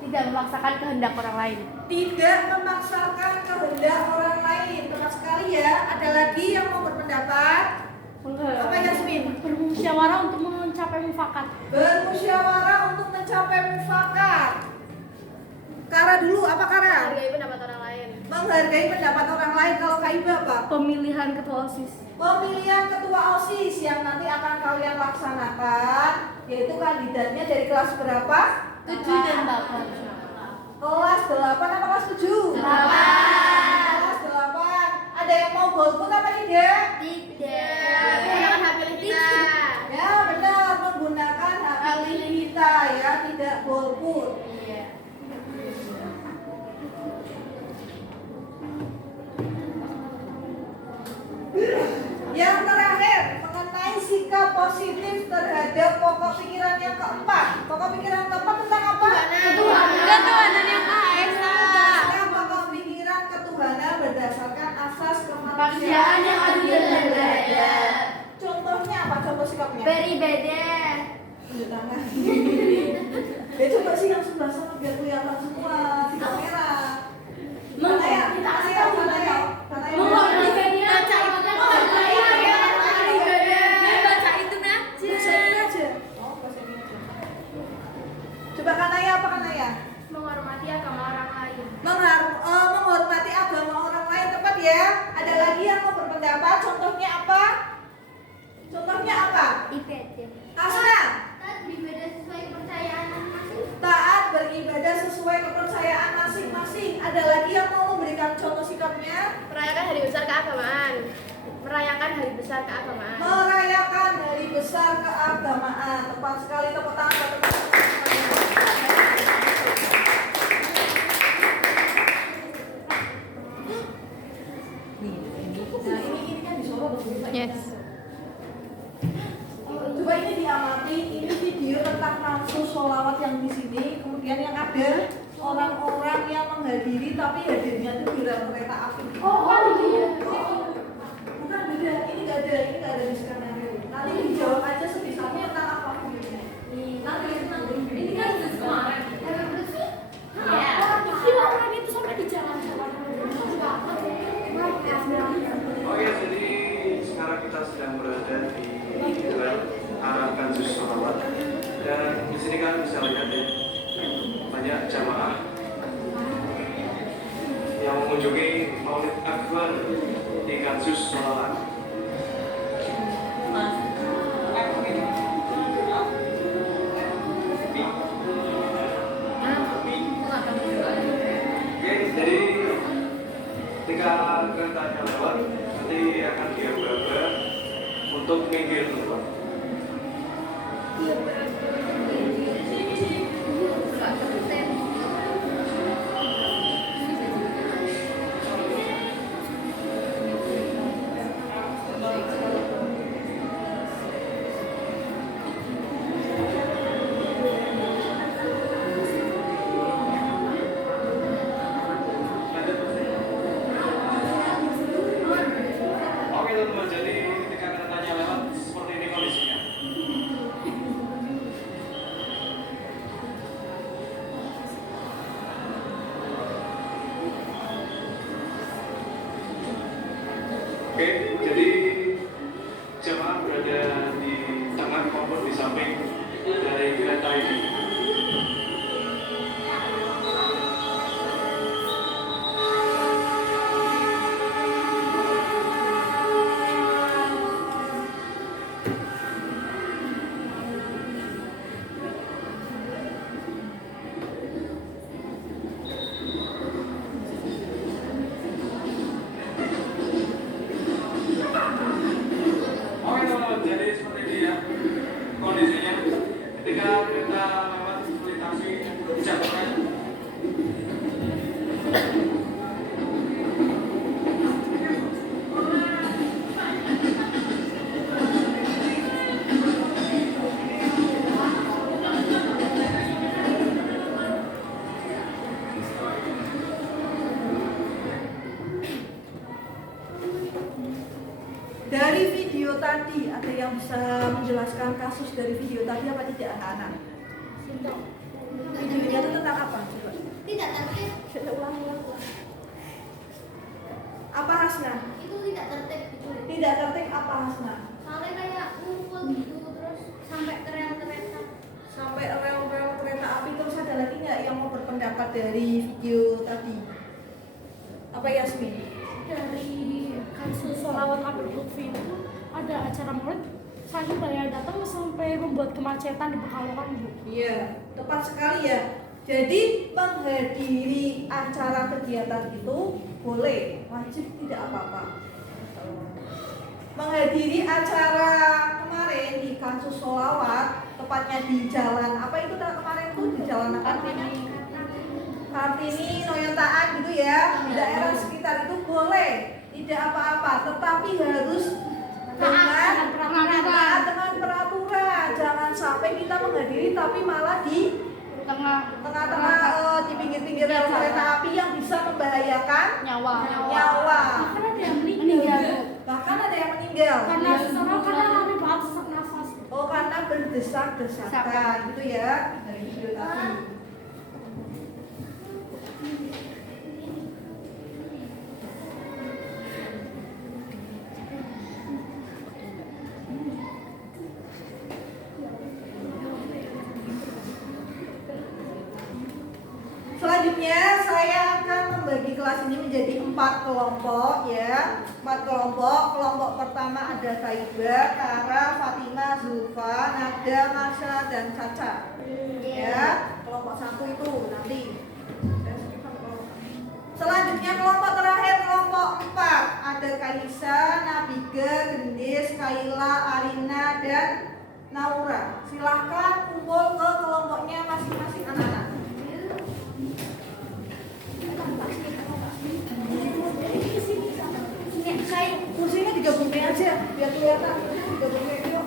Tidak memaksakan kehendak orang lain. Tidak memaksakan kehendak orang lain. Tepat sekali ya. Ada lagi yang mau berpendapat? Apa Yasmin? Bermusyawarah untuk mencapai mufakat. Bermusyawarah untuk mencapai mufakat. Kara dulu, apa Kara? Menghargai pendapat orang lain. Menghargai pendapat orang lain. Kalau Kaiba apa? Pemilihan ketua OSIS. Pemilihan ketua OSIS yang nanti akan kalian laksanakan, yaitu kandidatnya dari kelas berapa? 7 dan 8. Kelas 8 apa kelas 7? 8. Kelas 8. Ada yang mau golput apa tidak? Tidak. Menggunakan hak pilih kita. Ya benar, menggunakan hak pilih kita ya, tidak golput. Iya. Yang terakhir pikiran yang keempat. Pokok pikiran keempat tentang apa? Ketuhanan yang Maha Esa. Pokok pikiran ketuhanan berdasarkan asas Kemanusiaan kemanusiaan yang adil dan beradab. Contohnya apa? Contoh sikapnya? Beribadah. Tunjuk tangan. Ya coba sih yang sebelah sana biar kelihatan semua di kamera. Mana ya? Mana ya? Mana ya? Mana ya? Baca itu aja. Bahasa ini aja. Oh, bahasa ini aja. Coba Kanaya apa Kanaya? Menghormati agama orang lain. Menghormati agama orang lain, tepat ya. Ada lagi yang mau berpendapat? Contohnya apa? Contohnya apa? Ibadah. Asna. Taat beribadah sesuai kepercayaan masing-masing. Taat beribadah sesuai kepercayaan masing-masing. Ada lagi yang mau memberikan contoh sikapnya? Merayakan hari besar keagamaan. Merayakan hari besar keagamaan. Merayakan hari besar keagamaan. Tepat sekali, tepuk tangan buat teman-teman. Nah, ini kan disorot dong. Yes. Coba ini diamati, ini video tentang nafsu sholawat yang di sini. Kemudian yang ada orang-orang yang menghadiri tapi hadirnya itu di dalam kereta api. Bukan beda, ini nggak ada di skenario. Nanti dijawab aja sebisanya tentang apa videonya. Ini kan kemarin. Gila orang itu sampai di jalan-jalan. Oke, jadi sekarang kita sedang berada di jalan Kansus Sholawat, dan di sini kalian bisa lihat ya, banyak jamaah yang mengunjungi Maulid Akbar di Kansus Sholawat. Oke, jadi ketika keretanya lewat, nanti akan diabrak untuk minggir teman. Oke teman-teman, jadi ketika keretanya lewat seperti ini kondisinya. Oke, jadi jemaah berada di tengah maupun di samping dari kereta ini. Oke teman-teman, jadi seperti ini ya kondisinya ketika kereta lewat melintasi jalanan. Dari video tadi, ada yang bisa menjelaskan kasus dari video tadi apa tidak anak-anak? Videonya itu tentang apa? Coba. Tidak tertib. Apa Hasna? Itu tidak tertib gitu. Tidak tertib apa Hasna? Soalnya kayak ngumpul gitu terus sampai ke rel kereta. Sampai rel-rel kereta api. Terus ada lagi nggak yang mau berpendapat dari video tadi? Apa Yasmin? Dari Kansus Sholawat Abdul Lutfi itu ada acara maulid, saking banyak datang sampai membuat kemacetan di Pekalongan, Bu. Iya, tepat sekali ya. Jadi menghadiri acara kegiatan itu boleh, wajib tidak apa-apa. Menghadiri acara kemarin di Kansus Sholawat, tepatnya di jalan apa itu kemarin tuh di jalan apa? Kartini, Noyotaan gitu ya, di daerah sekitar itu boleh, tidak apa-apa, tetapi harus taat dengan peraturan, jangan sampai boleh kita menghadiri, tapi malah di tengah-tengah di pinggir-pinggir rel kereta api yang bisa membahayakan Nyawa. Bahkan ada yang meninggal. Bahkan ada yang meninggal Karena lari banget sesak nafas. oh karena berdesak-desakan gitu ya dari video tadi. Selanjutnya saya akan membagi kelas ini menjadi 4 kelompok ya. 4 kelompok. Kelompok pertama ada Kaiba, Kara, Fatima, Zulfa, Nada, Marsha, dan Caca. Ya, kelompok 1 itu nanti. Selanjutnya kelompok terakhir kelompok 4 ada Kaisa, Nabiga, Gendis, Kaila, Arina, dan Naura. Silahkan kumpul ke kelompoknya masing-masing anak-anak. Kursinya digabungin aja biar kelihatan. Digabungin yuk.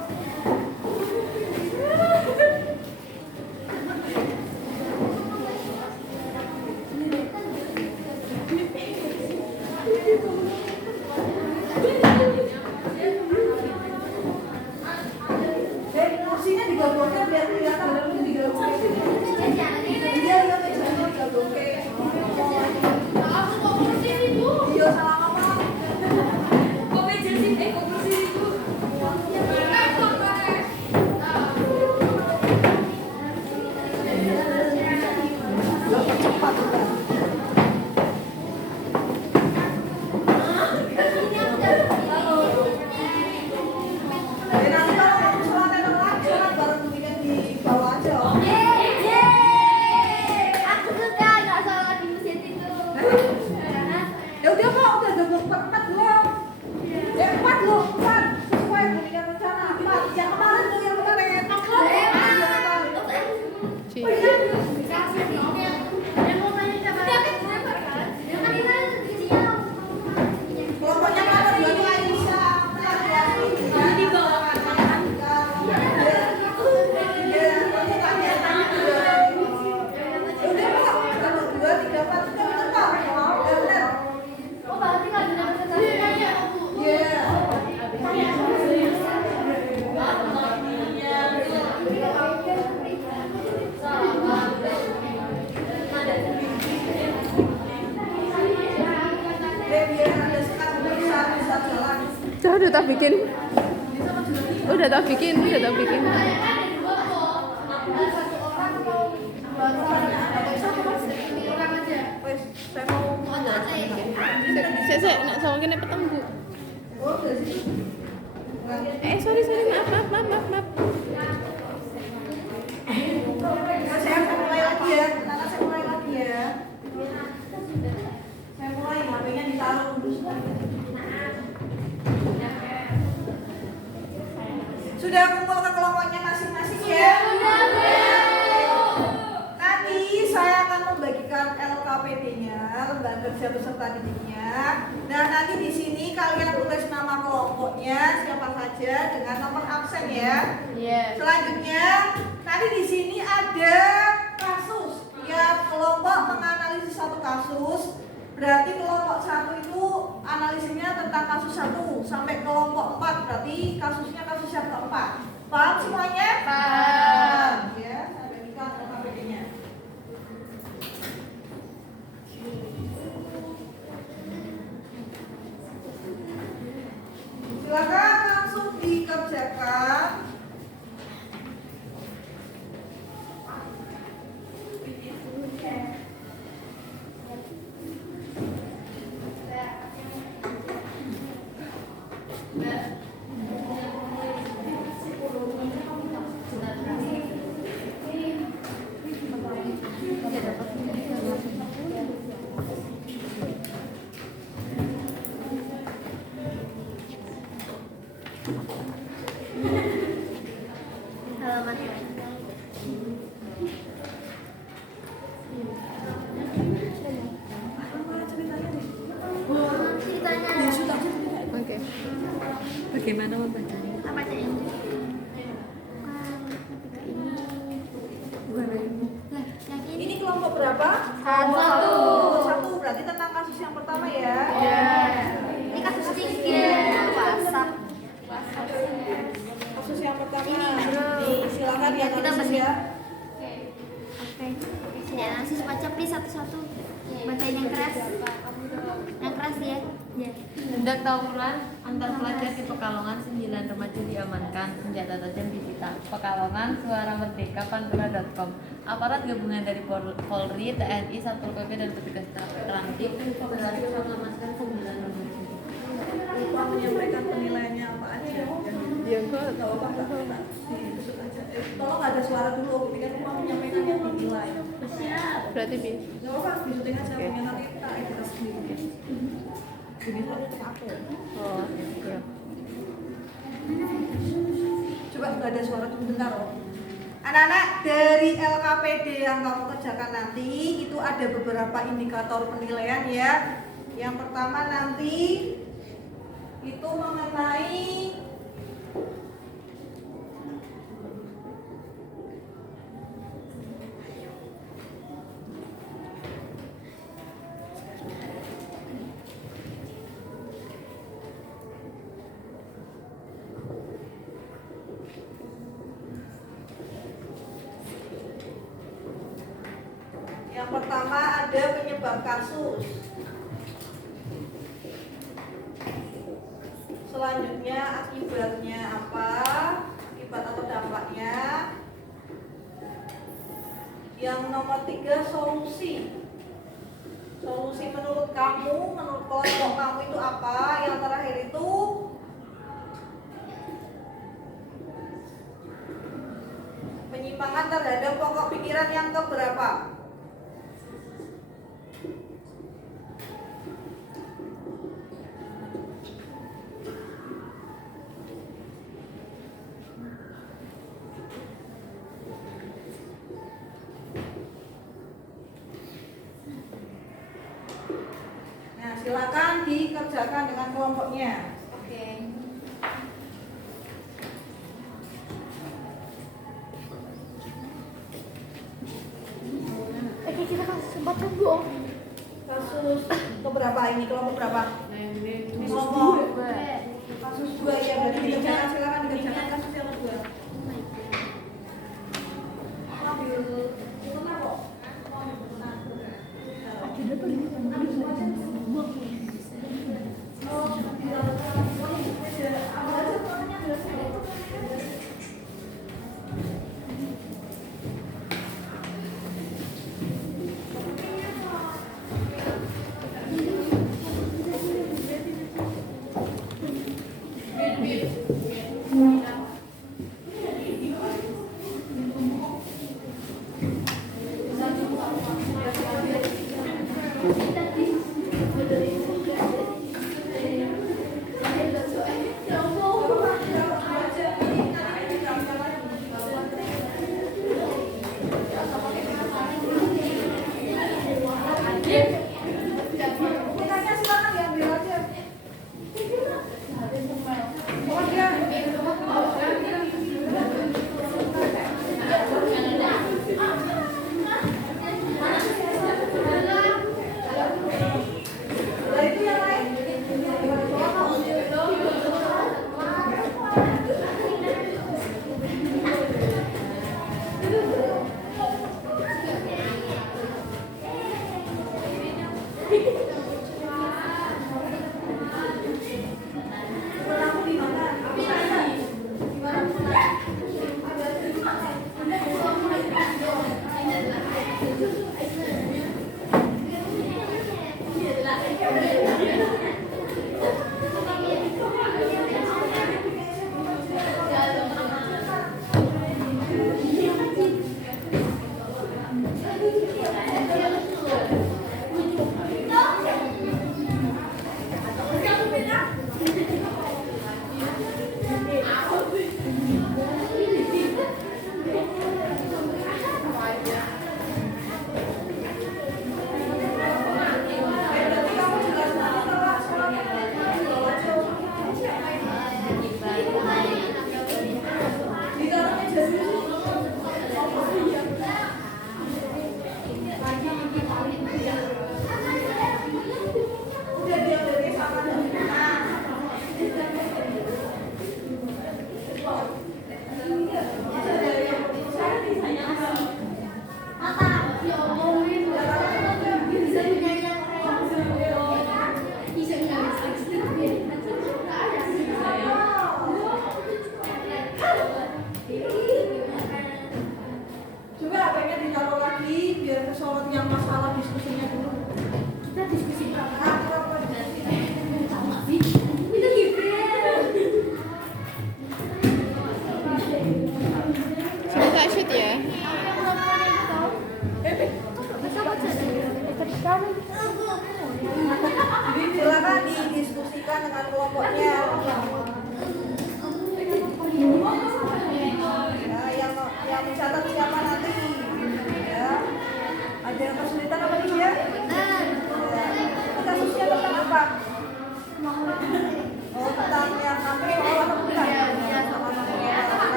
Kursinya digabungin biar kelihatan. Digabungin. Iya, jangan digabungin. Iya, salah ngomong. Cepat udah. Nanti kalau mau sholat lagi, sholat bareng mungkin di bawah aja. Aku suka nggak salah di masjid itu. Ya udah kok udah gabung 4 belum? 4 loh, 4 sesuai dengan rencana 4. Yang kemarin tuh yang kemarin. Kelompoknya mana dua tuh Aisyah, di bawah. Udah kok, kalau 2, 3, 4 itu bener kok. Ya bener. Oh, berarti nggak ada representasinya. Iya. Biar ada sekat bisa jalan. Coba udah tak bikin. Udah tak bikin. Wes, saya mau Saya nak sama kene peteng, Bu. oh dari situ. Sorry, maaf. Saya akan mulai lagi ya. Nana, saya mulai lagi ya. Saya mulai, HP-nya ditaruh dulu. Sudah kumpul ke kelompoknya masing-masing ya? Nanti saya akan membagikan LKPD-nya, lembaga kerja peserta didiknya. Nah, nanti di sini kalian tulis nama kelompoknya siapa saja dengan nomor absen ya. Selanjutnya, nanti di sini ada kasus. Tiap kelompok menganalisis satu kasus. Berarti kelompok 1 itu analisisnya tentang kasus 1 sampai kelompok 4 berarti kasusnya kasus yang keempat. Paham semuanya? Paham. Ya, saya bagikan LKPD-nya. Silakan langsung dikerjakan. Halaman ceritanya. Oke. Bagaimana membacanya? Apa aja ini? Satu berarti tentang kasus yang pertama ya. Ini kasus 3 WhatsApp. Kasus yang pertama. Ini, Nih, silakan ya kita kasus bahas. ya. Oke. Sini analisis baca please satu-satu. Bacain yang keras. Yang keras ya. Ya. Hendak tawuran antar pelajar di Pekalongan, 9 remaja diamankan, senjata tajam disita. Pekalongan, Suara Merdeka, Pantura.com. Aparat gabungan dari Polri, TNI, Satpol PP dan petugas transit berhasil mengamankan 9 remaja. Lupa menyampaikan penilaiannya apa aja. Ya enggak. Gak apa-apa, gak apa-apa. Ditusuk aja. Tolong ada suara dulu, ketika lupa menyampaikan yang dinilai. Berarti bi. Gak apa-apa, disuting aja, punya nanti kita edit sendiri. Ini untuk aku. Oh, iya. Coba nggak ada suara dulu bentar loh. Anak-anak, dari LKPD yang kamu kerjakan nanti itu ada beberapa indikator penilaian ya. Yang pertama nanti itu mengenai yang pertama ada penyebab kasus. Selanjutnya akibatnya apa? Akibat atau dampaknya. Yang nomor 3 solusi. Solusi menurut kamu, menurut kelompok kamu itu apa? Yang terakhir itu penyimpangan terhadap pokok pikiran yang keberapa? Nah, silakan dikerjakan dengan kelompoknya. Oke. Kita kasih kesempatan dong. Kasus keberapa ini? Kelompok berapa? Ini kelompok kasus 2 ya, berarti dikerjakan, silakan dikerjakan kasus yang kedua. Ambil benar kok. Bukannya silakan diambil aja. Oh dia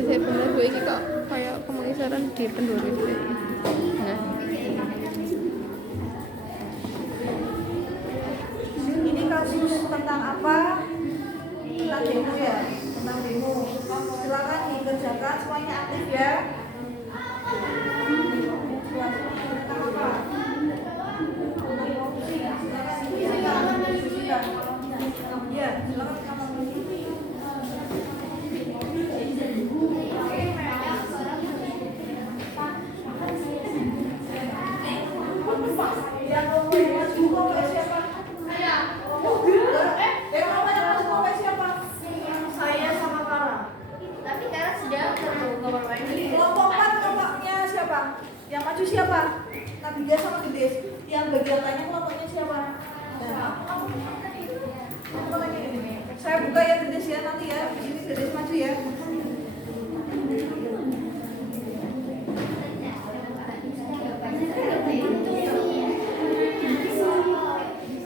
saya bener Bu iki kok kayak pengisaran di Kenduri. Nah, Ini kasus tentang apa? Tentang demo ya, tentang demo. Silakan dikerjakan semuanya aktif ya. Tentang apa? Silakan diskusikan. Ya, silakan kamu. Yang mau maju kok siapa? Saya. Yang mau maju kok siapa? Saya sama Kara. Tapi Kara sudah keluar main. Kelompok 4 kelompoknya siapa? Yang maju siapa? Nabiga sama Gedes. Yang bagian tanya kelompoknya siapa? Saya buka ya Gedes ya nanti ya. Di sini Gedes maju ya.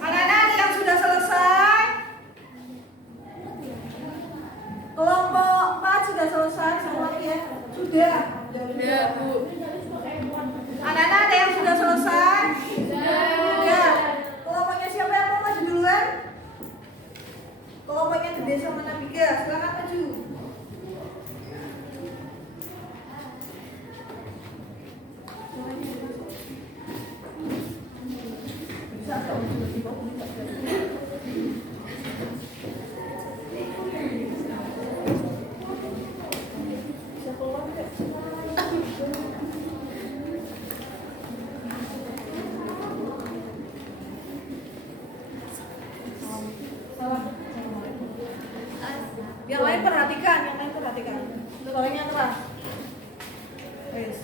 Anak-anak yang sudah selesai. Kelompok 4 sudah selesai semuanya ya. Sudah. ya Bu. Anak-anak ada yang sudah selesai? Sudah. Kelompoknya siapa yang mau maju duluan? Kelompoknya Gede sama Nabiga, silakan maju. Yang lain perhatikan, suaranya keras. Wes.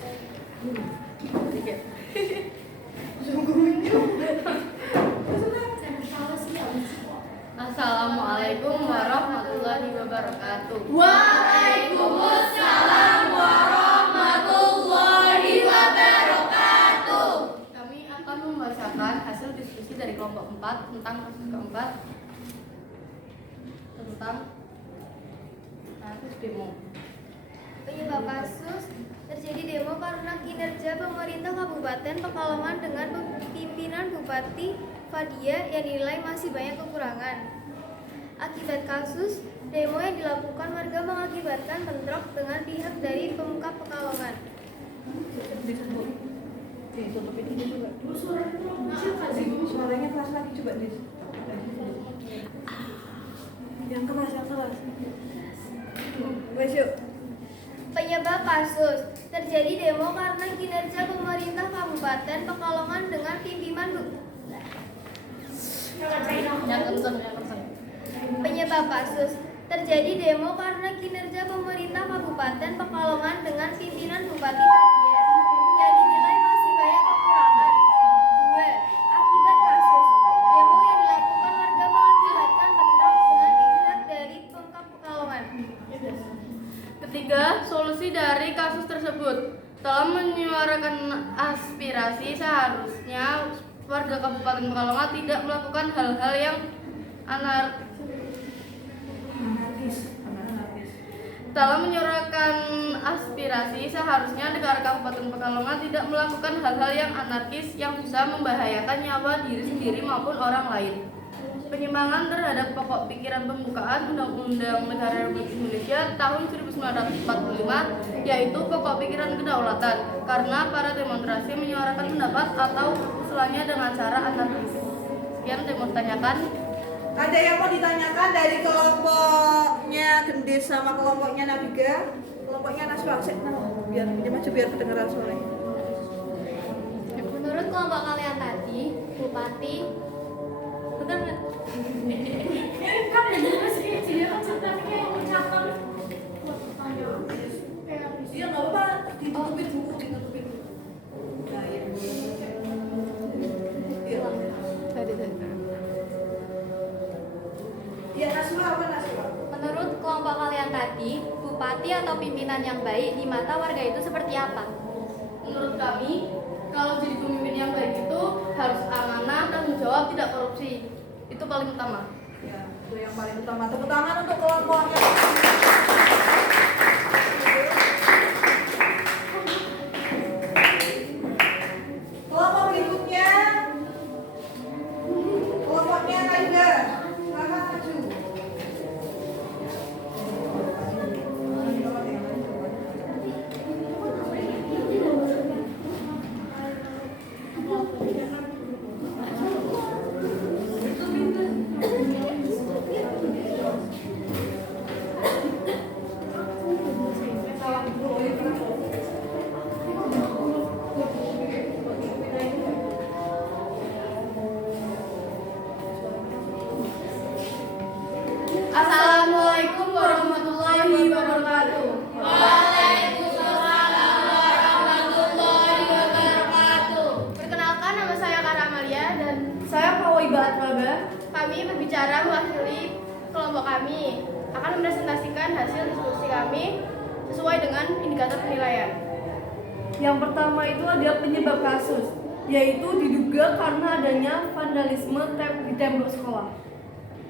Assalamualaikum warahmatullahi wabarakatuh. Waalaikumsalam warahmatullahi wabarakatuh. Kami akan membacakan hasil diskusi dari kelompok 4 tentang kasus keempat tentang kasus demo. Penyebab kasus terjadi demo karena kinerja pemerintah Kabupaten Pekalongan dengan pimpinan Bupati Fadia yang dinilai masih banyak kekurangan. Akibat kasus, demo yang dilakukan warga mengakibatkan bentrok dengan pihak dari Pemkab Pekalongan. Suaranya keras lagi coba Dis. Yang keras. Wes yuk. Penyebab kasus terjadi demo karena kinerja pemerintah Kabupaten Pekalongan dengan pimpinan Penyebab kasus terjadi demo karena kinerja pemerintah Kabupaten Pekalongan dengan pimpinan Bupati Fadia yang dinilai masih banyak kekurangan. 2. Akibat kasus, demo yang dilakukan warga mengakibatkan bentrok dengan pihak dari Pemkab Pekalongan. Ketiga, solusi dari kasus tersebut. Dalam menyuarakan aspirasi, seharusnya warga Kabupaten Pekalongan tidak melakukan hal-hal yang anarkis. Dalam menyuarakan aspirasi, seharusnya negara Kabupaten Pekalongan tidak melakukan hal-hal yang anarkis yang bisa membahayakan nyawa diri sendiri maupun orang lain. Penyimpangan terhadap pokok pikiran pembukaan Undang-Undang Negara Republik Indonesia tahun 1945, yaitu pokok pikiran kedaulatan, karena para demonstrasi menyuarakan pendapat atau usulannya dengan cara anarkis. Sekian yang mau ditanyakan. Ada yang mau ditanyakan dari kelompoknya Gendis sama kelompoknya Nabiga? Kelompoknya Naswa, biar maju biar kedengaran suaranya. Menurut kelompok kalian tadi, Bupati benar nggak? Kan bener sih, dia kan cerita kayak ucapan. Iya nggak apa-apa, ditutupin dulu. Nah, iya. Iya Naswa apa Naswa? Menurut kelompok kalian tadi, bupati atau pimpinan yang baik di mata warga itu seperti apa? Menurut kami, kalau jadi pemimpin yang baik itu harus amanah, tanggung jawab, tidak korupsi. Itu paling utama. Ya, itu yang paling utama. Tepuk tangan untuk kelompoknya. dengan indikator penilaian. Yang pertama itu ada penyebab kasus, yaitu diduga karena adanya vandalisme di tembok sekolah.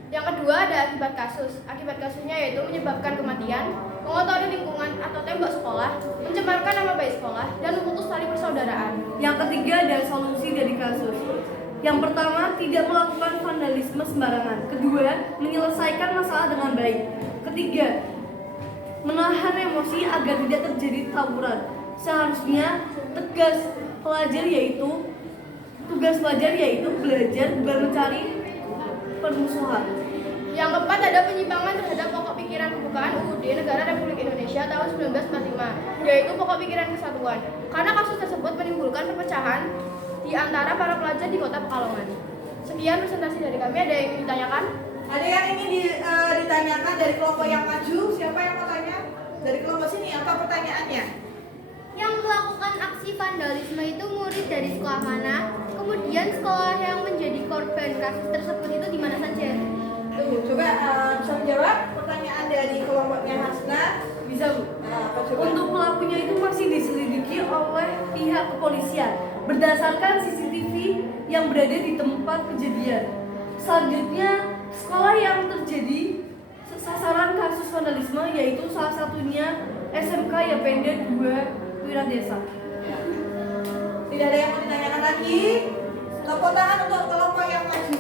Yang kedua ada akibat kasus. Akibat kasusnya yaitu menyebabkan kematian, mengotori lingkungan atau tembok sekolah, mencemarkan nama baik sekolah, dan memutus tali persaudaraan. Yang ketiga ada solusi dari kasus. Yang pertama, tidak melakukan vandalisme sembarangan. Kedua, menyelesaikan masalah dengan baik. Ketiga, menahan emosi agar tidak terjadi tawuran. Seharusnya tugas pelajar yaitu belajar bukan mencari permusuhan. Yang keempat ada penyimpangan terhadap pokok pikiran pembukaan UUD Negara Republik Indonesia tahun 1945, yaitu pokok pikiran kesatuan. Karena kasus tersebut menimbulkan perpecahan di antara para pelajar di Kota Pekalongan. Sekian presentasi dari kami. Ada yang ingin ditanyakan? Ada yang ingin ditanyakan dari kelompok yang maju? Siapa yang mau tanya? Dari kelompok sini, apa pertanyaannya? Yang melakukan aksi vandalisme itu murid dari sekolah mana? Kemudian sekolah yang menjadi korban kasus tersebut itu di mana saja? Tuh, coba bisa menjawab pertanyaan dari kelompoknya Hasna. Bisa, Bu? Apa coba? Untuk pelakunya itu masih diselidiki oleh pihak kepolisian berdasarkan CCTV yang berada di tempat kejadian. Selanjutnya, sekolah yang terjadi sasaran kasus vandalisme yaitu salah satunya SMK Yapenda 2 Wiradesa. Tidak ada yang mau ditanyakan lagi? Tepuk tangan untuk kelompok yang maju.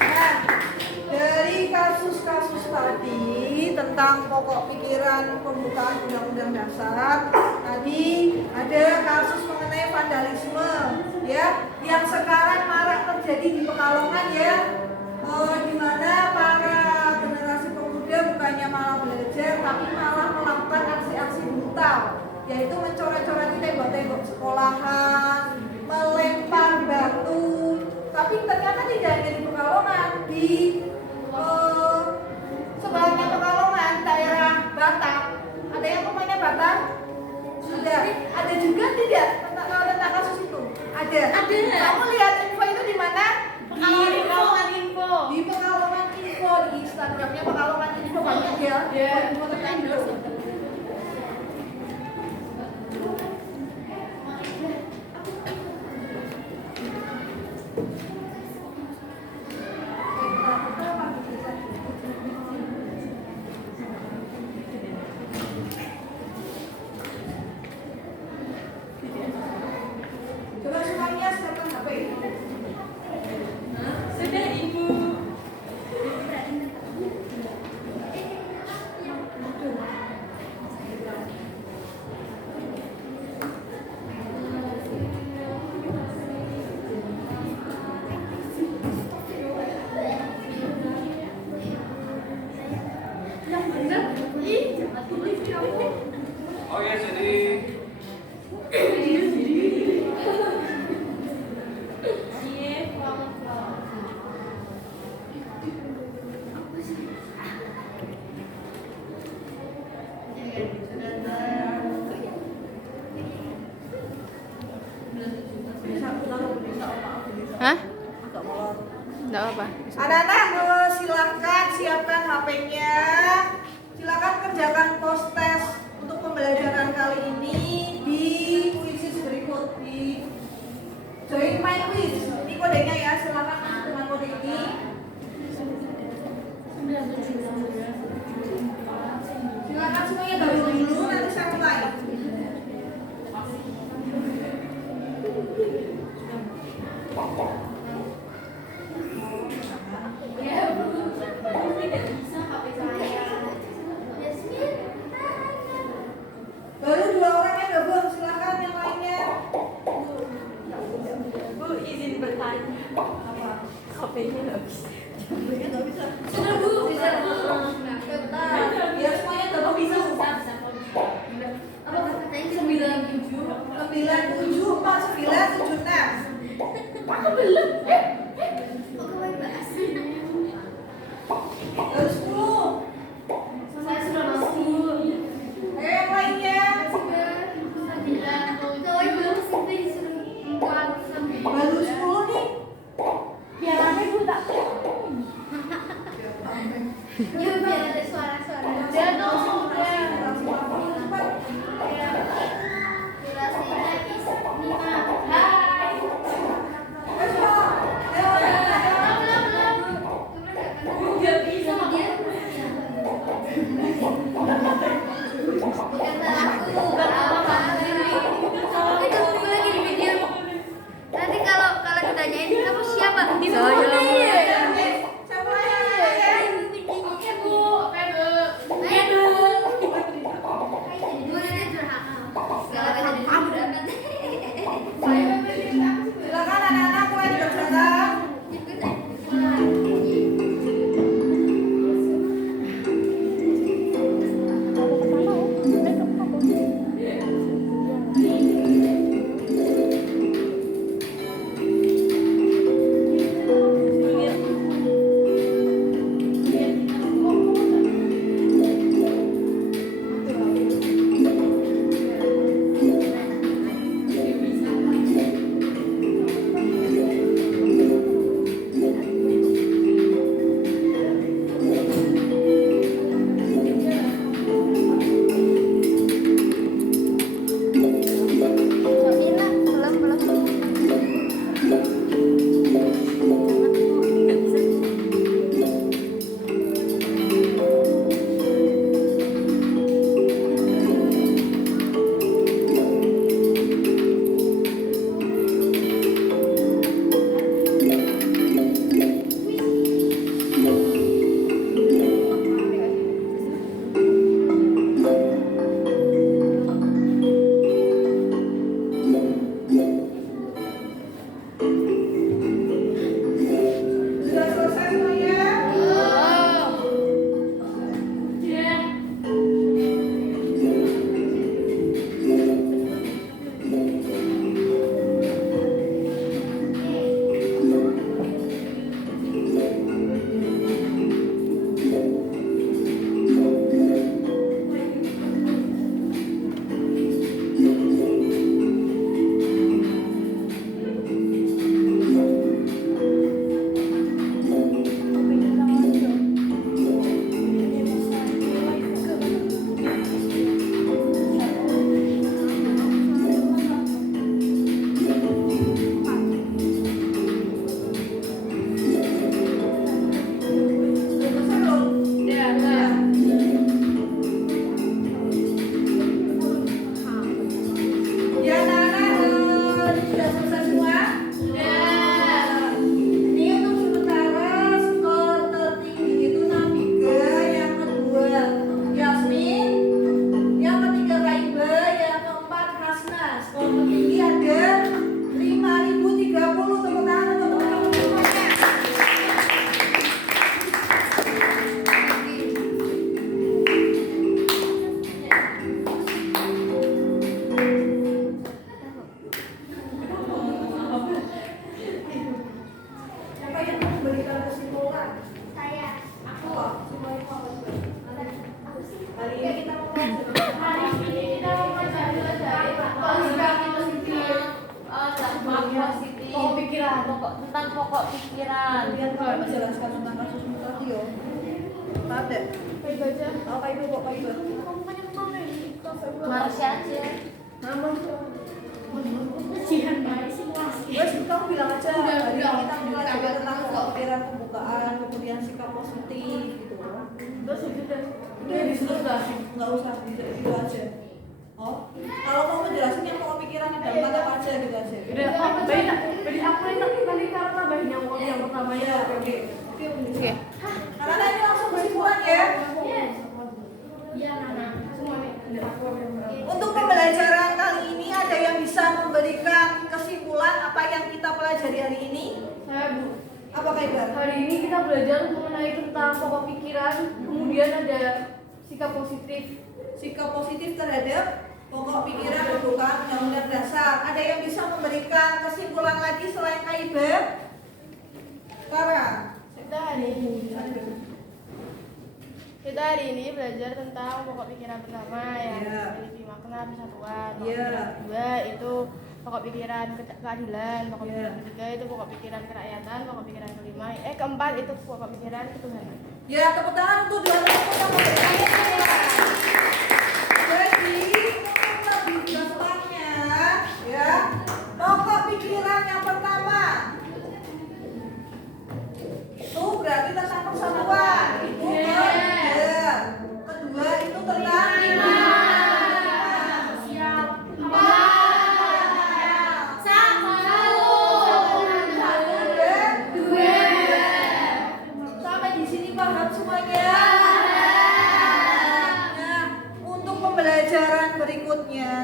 Nah, dari kasus-kasus tadi tentang pokok pikiran pembukaan Undang-Undang Dasar, tadi ada kasus mengenai vandalisme, ya, yang sekarang marak terjadi di Pekalongan, ya, di mana para generasi pemuda bukannya malah belajar, tapi malah melakukan aksi-aksi brutal, yaitu mencoret-coret tembok-tembok sekolahan, melempar batu. Tapi ternyata tidak hanya di Pekalongan, di sebelahnya Pekalongan, daerah Batam. Ada yang rumahnya Batam? Sudah. Ada juga tidak tentang kasus itu? Ada. Kamu lihat info itu di mana? Pekalongan Info. Di Pekalongan Info, di Instagramnya Pekalongan Info banyak ya. Info tentang itu. Coba semuanya siapkan HP. Sudah, Ibu. Oke, jadi Hah? Enggak apa. Anak-anak, silakan siapkan HP-nya. Silakan kerjakan post test untuk pembelajaran kali ini di quizzes berikut di Join My Quiz. Ini kodenya ya, silakan masuk dengan kode ini. Silakan semuanya gabung dulu, nanti saya mulai. Ya, Bu. Tidak bisa HP saya. Durasinya Nina. Nanti kalau ditanyain kamu siapa? Silakan anak-anak mulai dikerjakan. Sudah selesai semuanya? Ya anak-anak, sudah selesai semua? Ini untuk sementara skor tertinggi itu Nabika, yang kedua Yasmin, yang ketiga Kaiba, yang keempat Hasna. Skor tertinggi ada 5.030. Tepuk tangan untuk teman-teman semuanya. Siapa yang memberikan kesimpulan? Saya. Aku. Semuanya apa? Hari ini kita mau tentang pokok pikiran. Kalian kalau menjelaskan tentang kasusmu tadi yo. Ada. Oh, Kak Ibu kok Kak Ibu. Marsha aja. Wes, kamu bilang aja. Udah, Hari ini udah. kita belajar tentang pemikiran pembukaan, kemudian sikap positif gitu. Udah sudah. Enggak usah gitu aja. Oh, kalau mau menjelaskan yang pokok pikiran ada 4 apa aja gitu aja. Udah, beri aku tadi kalau tambahin yang pertama ya. Oke. Karena ini langsung kesimpulan ya. Iya, Nana. Untuk pembelajaran kali ini ada yang bisa memberikan kesimpulan apa yang kita pelajari hari ini? Saya Bu. Apa Kak Ibar? Hari ini kita belajar mengenai tentang pokok pikiran, kemudian ada sikap positif. Sikap positif terhadap pokok pikiran pembukaan undang-undang dasar. Ada yang bisa memberikan kesimpulan lagi selain Kak Ibar? Kara. Kita hari ini belajar tentang pokok pikiran pertama yang Iya. memiliki makna persatuan. Pokok Iya. pikiran kedua itu pokok pikiran keadilan. Pokok Iya. pikiran ketiga itu pokok pikiran kerakyatan. Pokok pikiran keempat itu pokok pikiran ketuhanan. Ya, tepuk tangan untuk dua teman-teman yang memberikan pembelajaran berikutnya,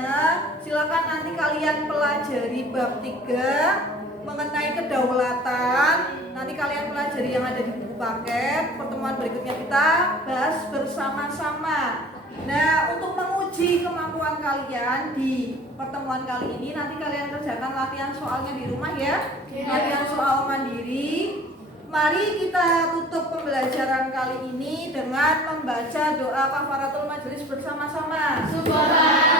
silakan nanti kalian pelajari bab 3 mengenai kedaulatan. Nanti kalian pelajari yang ada di buku paket. Pertemuan berikutnya kita bahas bersama-sama. Nah, untuk menguji kemampuan kalian di pertemuan kali ini, nanti kalian kerjakan latihan soalnya di rumah ya. Latihan soal mandiri. Mari kita tutup pembelajaran kali ini dengan membaca doa kafaratul majelis bersama-sama. Subhanallah.